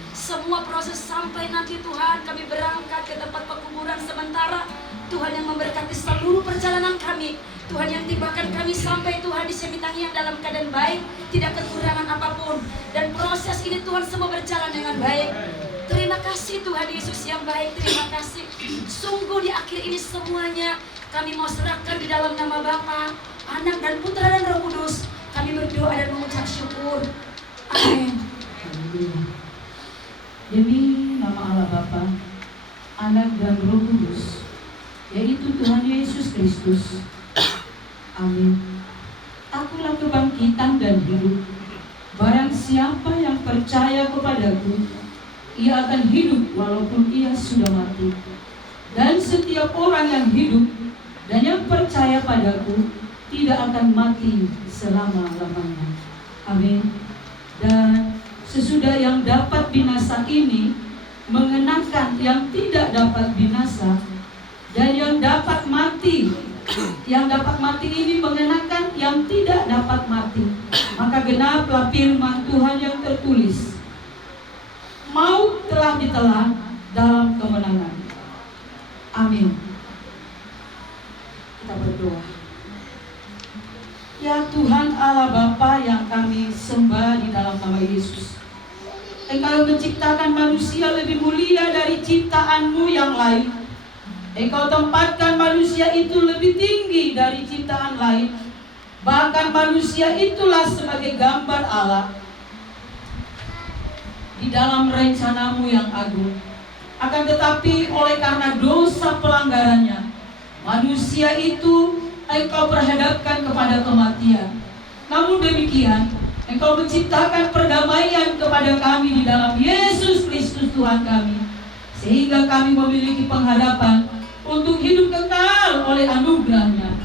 Semua proses sampai nanti Tuhan kami berangkat ke tempat pekuburan sementara. Tuhan yang memberkati seluruh perjalanan kami. Tuhan yang tibakan kami sampai Tuhan di Semitangi yang dalam keadaan baik, tidak kekurangan apapun. Dan proses ini Tuhan semua berjalan dengan baik. Terima kasih Tuhan Yesus yang baik, terima kasih. Sungguh di akhir ini semuanya kami mau serahkan di dalam nama Bapa, Anak dan Putra dan Roh Kudus. Kami berdoa dan mengucap syukur. Amin. Demi nama Allah Bapa, Anak dan Roh Kudus, yaitu Tuhan Yesus Kristus. Amin. Akulah kebangkitan dan hidup. Barang siapa yang percaya kepadaku, ia akan hidup walaupun ia sudah mati. Dan setiap orang yang hidup dan yang percaya padaku tidak akan mati selama-lamanya. Amin. Dan sesudah yang dapat binasa ini mengenakan yang tidak dapat binasa, dan yang dapat mati, yang dapat mati ini mengenakan yang tidak dapat mati. Maka genaplah firman Tuhan yang tertulis, maut telah ditelan dalam kemenangan. Amin. Kita berdoa. Ya Tuhan Allah Bapa yang kami sembah di dalam nama Yesus, Engkau menciptakan manusia lebih mulia dari ciptaan-Mu yang lain. Engkau tempatkan manusia itu lebih tinggi dari ciptaan lain. Bahkan manusia itulah sebagai gambar Allah di dalam rencana-Mu yang agung. Akan tetapi oleh karena dosa pelanggarannya, manusia itu Engkau perhadapkan kepada kematian. Namun demikian, Engkau menciptakan perdamaian kepada kami di dalam Yesus Kristus Tuhan kami, sehingga kami memiliki pengharapan untuk hidup kekal oleh anugerah-Nya.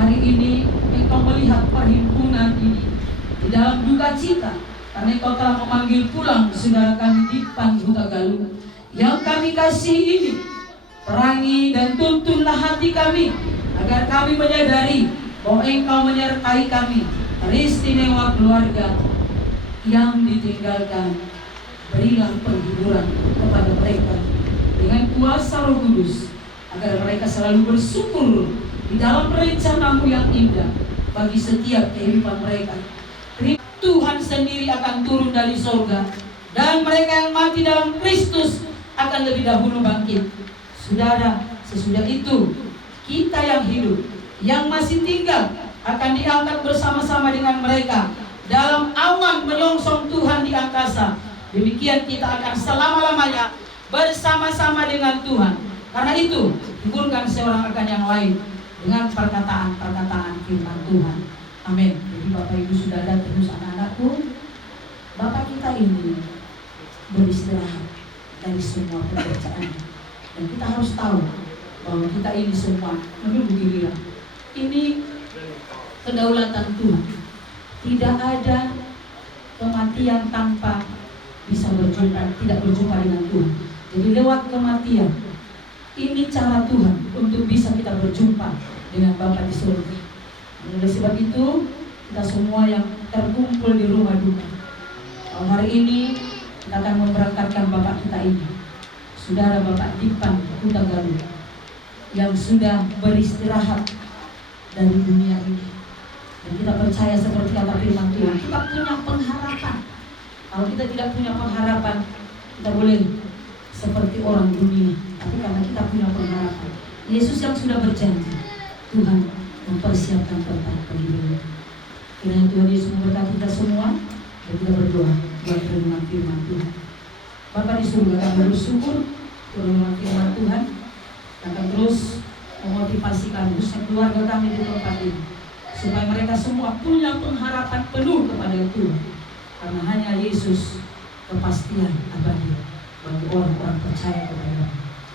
Hari ini Engkau melihat perhimpunan ini di dalam duka cita, karena Engkau telah memanggil pulang saudara kami Dipan Hutagalung yang kami kasih ini. Perangi dan tuntunlah hati kami, agar kami menyadari bahwa Engkau menyertai kami, teristimewa keluarga yang ditinggalkan. Berilah penghiburan kepada mereka dengan kuasa Roh Kudus, agar mereka selalu bersyukur di dalam rencana-Mu yang indah bagi setiap kehidupan mereka. Tuhan sendiri akan turun dari sorga, dan mereka yang mati dalam Kristus akan lebih dahulu bangkit. Saudara, sesudah itu kita yang hidup, yang masih tinggal, akan diangkat bersama-sama dengan mereka dalam awan menyongsong Tuhan di angkasa. Demikian kita akan selama-lamanya bersama-sama dengan Tuhan. Karena itu, hiburkan seorang akan yang lain dengan perkataan-perkataan firman Tuhan. Amin. Jadi Bapak Ibu sudah ada terus anak-anakku, Bapak kita ini beristirahat dari semua pekerjaan. Dan kita harus tahu bahwa kita ini semua menunggu giliran. Ini kedaulatan Tuhan. Tidak ada kematian tanpa bisa berjumpa, tidak berjumpa dengan Tuhan. Jadi lewat kematian, ini cara Tuhan untuk bisa kita berjumpa dengan Bapa di surga. Oleh sebab itu, kita semua yang terkumpul di rumah duka, hari ini kita akan memberangkatkan Bapak kita ini, Saudara Bapak Dipan Hutagalung, yang sudah beristirahat dari dunia ini. Dan kita percaya seperti kata firman Tuhan, kita punya pengharapan. Kalau kita tidak punya pengharapan, kita boleh seperti orang dunia. Tapi karena punya pengharapan. Yesus yang sudah berjanji, Tuhan mempersiapkan tempat bagi beliau. Kiranya Tuhan Yesus memberkati kita semua, dan kita berdoa buat renungan firman Tuhan. Bapa di surga, kami bersyukur renungan firman Tuhan akan terus memotivasi kami, khususnya keluarga kami di tempat ini, supaya mereka semua punya pengharapan penuh kepada Tuhan, karena hanya Yesus kepastian abadi bagi orang-orang percaya kepada.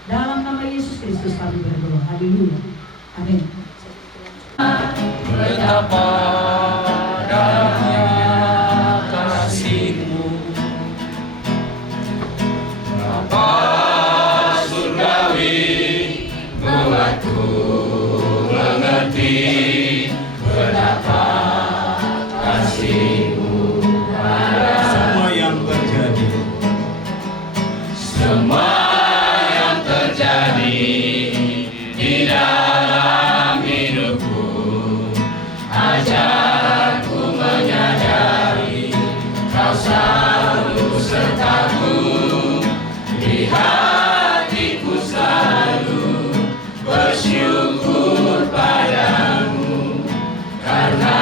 Dalam nama Yesus Kristus kami berdoa. Haleluya. Amin. Betapa dahsyatnya kasih-Mu, betapa surgawi, buatku mengerti betapa kasih-Mu. Semua yang terjadi, semua yang terjadi di dalam hidupku, ajarku menyadari Kau selalu sertaku, di hatiku selalu bersyukur padamu, karena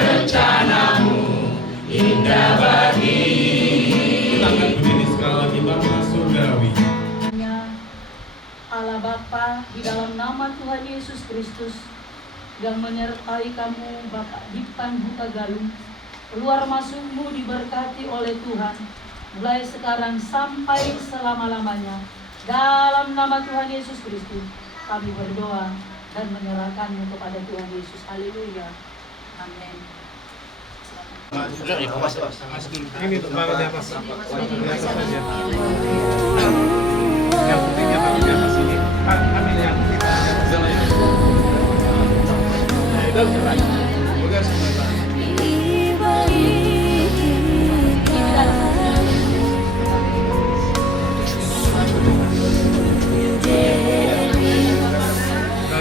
rencanamu indah bagi. Kita akan berdiri sekali lagi, Bapa surgawi. Allah Bapa, di dalam nama Tuhan Yesus Kristus yang menyertai kamu, Bapak Dipan Huta Galung, keluar masukmu diberkati oleh Tuhan, mulai sekarang sampai selama-lamanya. Dalam nama Tuhan Yesus Kristus, kami berdoa dan menyerahkanmu kepada Tuhan Yesus. Haleluya. Amin. Ini untuk bawa di atas. Biasa saja. Yang putihnya taruh di atas ini. Ambil yang putih di atas. Udah sebentar.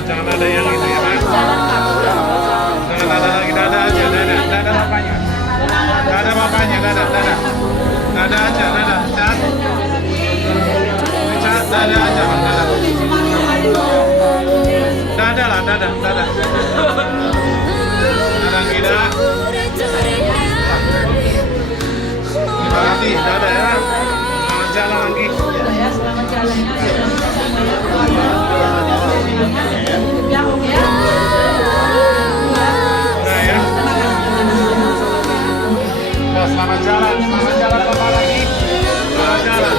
Jangan ada yang itu ya, Pak. Jangan ada lagi, dada aja, dada bapaknya. Dada bapaknya, dada aja, cat, dada aja, Bang, dada. Dada lah, dada. Dada kita. Terima kasih, dada ya. Selamat jalan lagi. Selamat jalan ya. Selamat jalan Bapak lagi. Selamat jalan.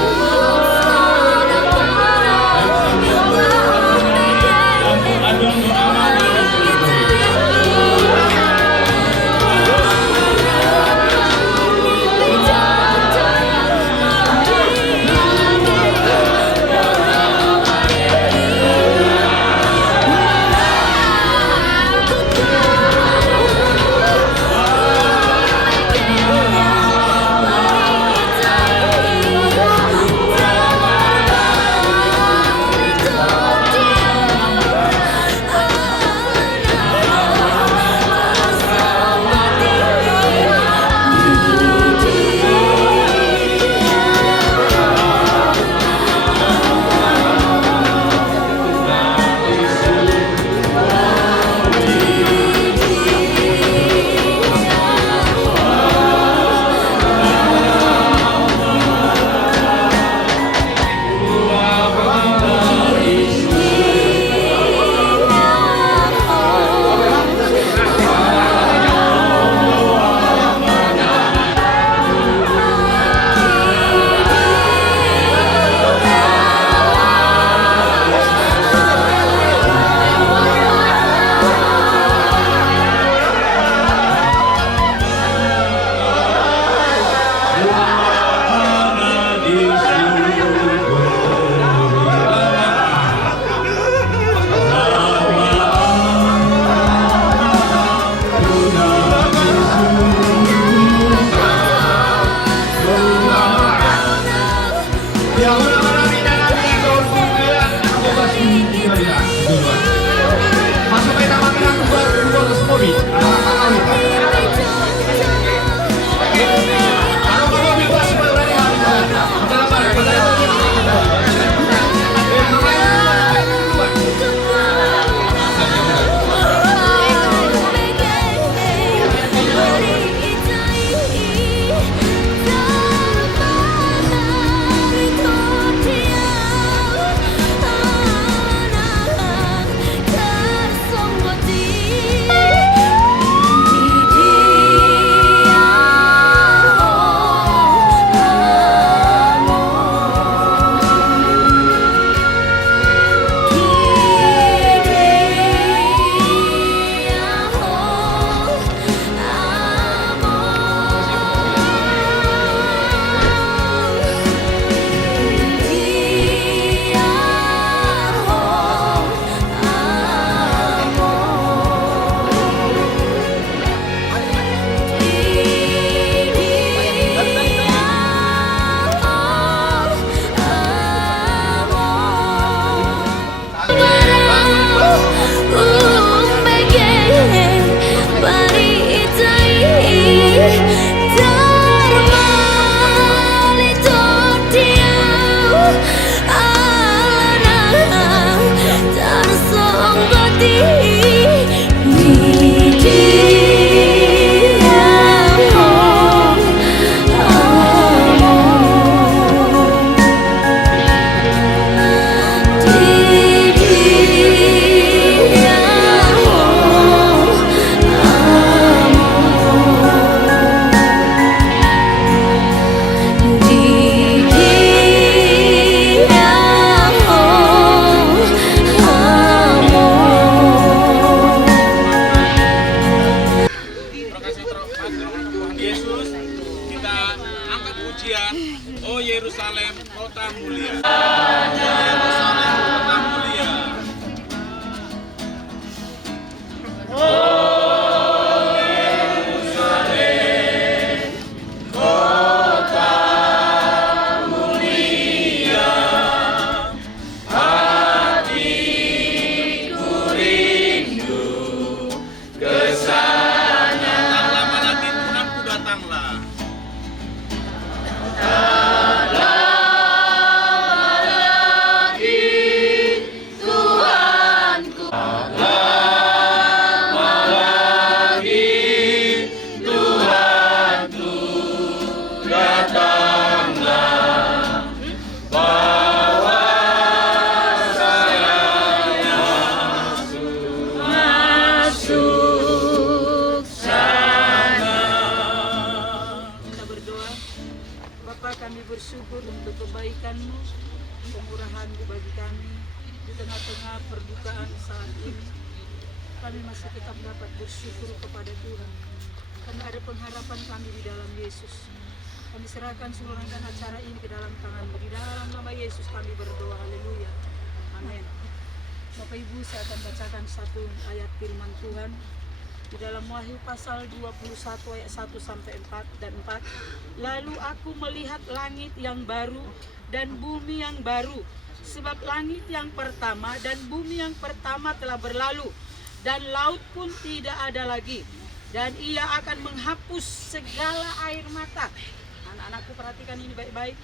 pujian, oh Yerusalem, kota mulia. Yerusalem, kota mulia. Kami masih tetap dapat bersyukur kepada Tuhan karena ada pengharapan kami di dalam Yesus. Kami serahkan seluruh rangkaian acara ini ke dalam tangan-Mu. Di dalam nama Yesus kami berdoa. Haleluya. Amin. Bapak Ibu, saya akan bacakan satu ayat firman Tuhan di dalam Wahyu pasal 21 ayat 1 sampai 4 dan 4. Lalu aku melihat langit yang baru dan bumi yang baru, sebab langit yang pertama dan bumi yang pertama telah berlalu, dan laut pun tidak ada lagi, dan Ia akan menghapus segala air mata. Anak-anakku, perhatikan ini baik-baik.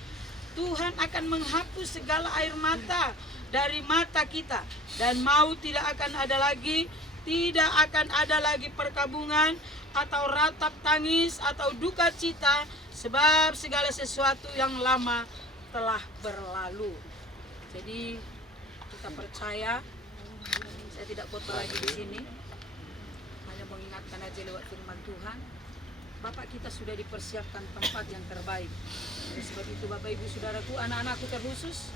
Tuhan akan menghapus segala air mata dari mata kita, dan maut tidak akan ada lagi, tidak akan ada lagi perkabungan atau ratap tangis atau duka cita, sebab segala sesuatu yang lama telah berlalu. Jadi kita percaya. Saya tidak kotor lagi di sini, hanya mengingatkan aja lewat firman Tuhan. Bapak kita sudah dipersiapkan tempat yang terbaik. Oleh sebab itu Bapak Ibu Saudaraku, anak-anakku terkhusus,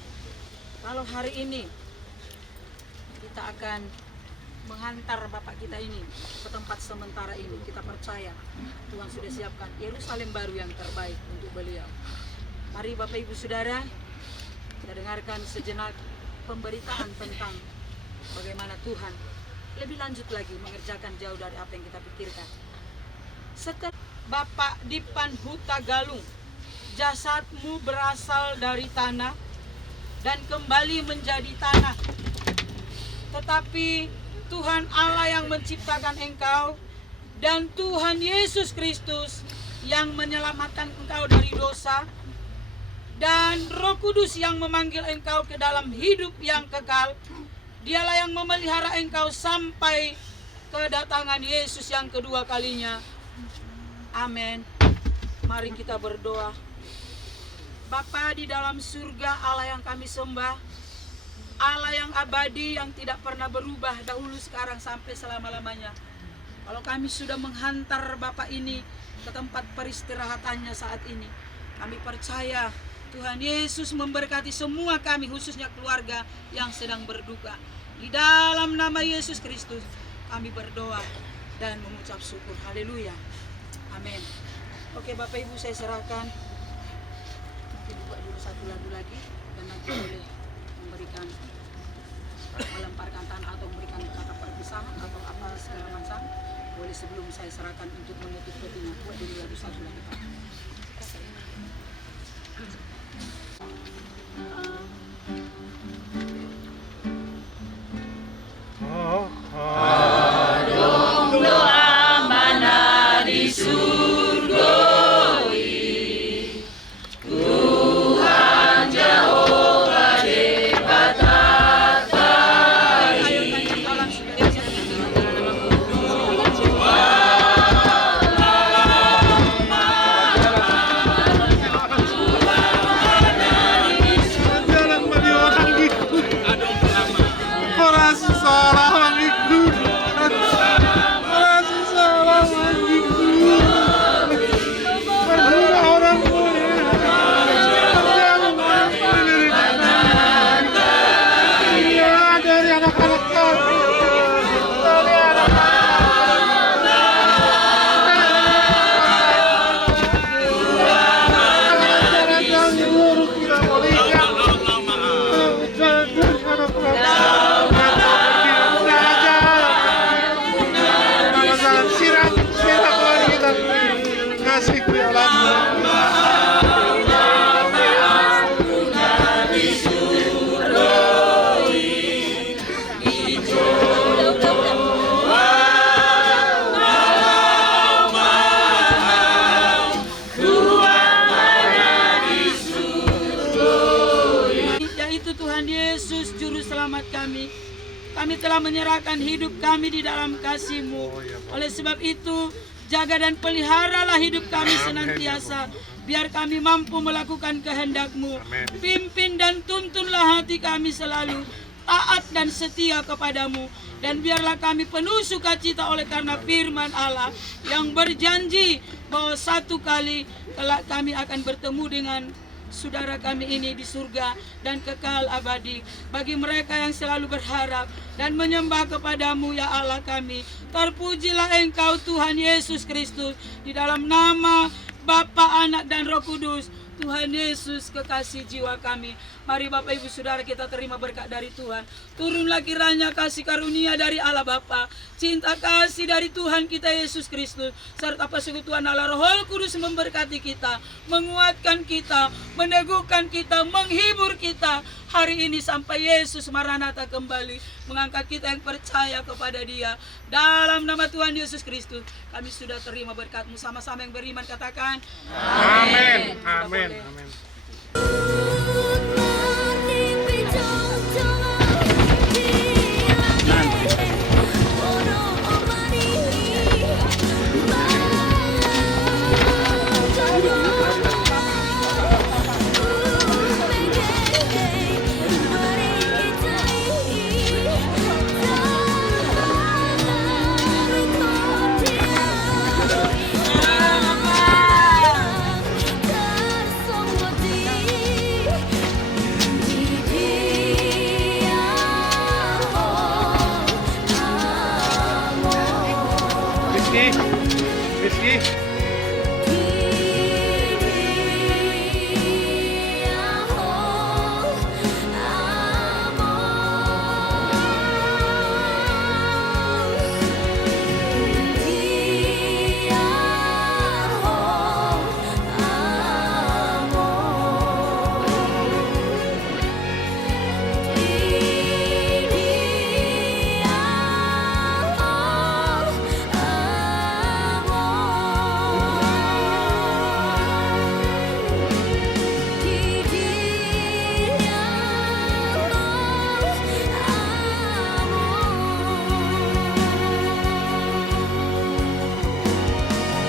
kalau hari ini kita akan menghantar Bapak kita ini ke tempat sementara ini, kita percaya Tuhan sudah siapkan Yerusalem baru yang terbaik untuk beliau. Mari Bapak Ibu Saudara, kita dengarkan sejenak pemberitaan tentang bagaimana Tuhan lebih lanjut lagi mengerjakan jauh dari apa yang kita pikirkan. Setelah Bapak Dipan Huta Galung, jasadmu berasal dari tanah dan kembali menjadi tanah. Tetapi Tuhan Allah yang menciptakan engkau dan Tuhan Yesus Kristus yang menyelamatkan engkau dari dosa, dan Roh Kudus yang memanggil engkau ke dalam hidup yang kekal, Dialah yang memelihara engkau sampai kedatangan Yesus yang kedua kalinya. Amin. Mari kita berdoa. Bapa di dalam surga, Allah yang kami sembah, Allah yang abadi, yang tidak pernah berubah dahulu, sekarang, sampai selama-lamanya. Kalau kami sudah menghantar Bapak ini ke tempat peristirahatannya saat ini, kami percaya Tuhan Yesus memberkati semua kami, khususnya keluarga yang sedang berduka. Di dalam nama Yesus Kristus kami berdoa dan mengucap syukur. Haleluya. Amin. Oke Bapak Ibu, saya serahkan. Mungkin buka dulu satu lagu lagi, dan nanti boleh memberikan, melemparkan tanah atau memberikan kata perpisahan atau apa segala macam. Boleh sebelum saya serahkan untuk menutup petinya. Buat dulu lagu satu lagi Pak. Adong doa mana di surga, Tuhan Jehovah debatatan. Yaitu Tuhan Yesus Juru Selamat kami. Kami telah menyerahkan hidup kami di dalam kasih-Mu. Oleh sebab itu, jaga dan peliharalah hidup kami senantiasa, biar kami mampu melakukan kehendak-Mu. Pimpin dan tuntunlah hati kami selalu taat dan setia kepadamu. Dan biarlah kami penuh sukacita oleh karena firman Allah yang berjanji bahwa satu kali kelak kami akan bertemu dengan saudara kami ini di surga dan kekal abadi. Bagi mereka yang selalu berharap dan menyembah kepadamu ya Allah kami, terpujilah Engkau Tuhan Yesus Kristus, di dalam nama Bapa, Anak dan Roh Kudus. Tuhan Yesus, kekasih jiwa kami. Mari Bapak Ibu Saudara kita terima berkat dari Tuhan. Turunlah kiranya kasih karunia dari Allah Bapa, cinta kasih dari Tuhan kita Yesus Kristus, serta persekutuan Allah Roh Kudus memberkati kita, menguatkan kita, meneguhkan kita, menghibur kita hari ini sampai Yesus Maranatha kembali, mengangkat kita yang percaya kepada Dia. Dalam nama Tuhan Yesus Kristus kami sudah terima berkat-Mu. Sama-sama yang beriman katakan amin.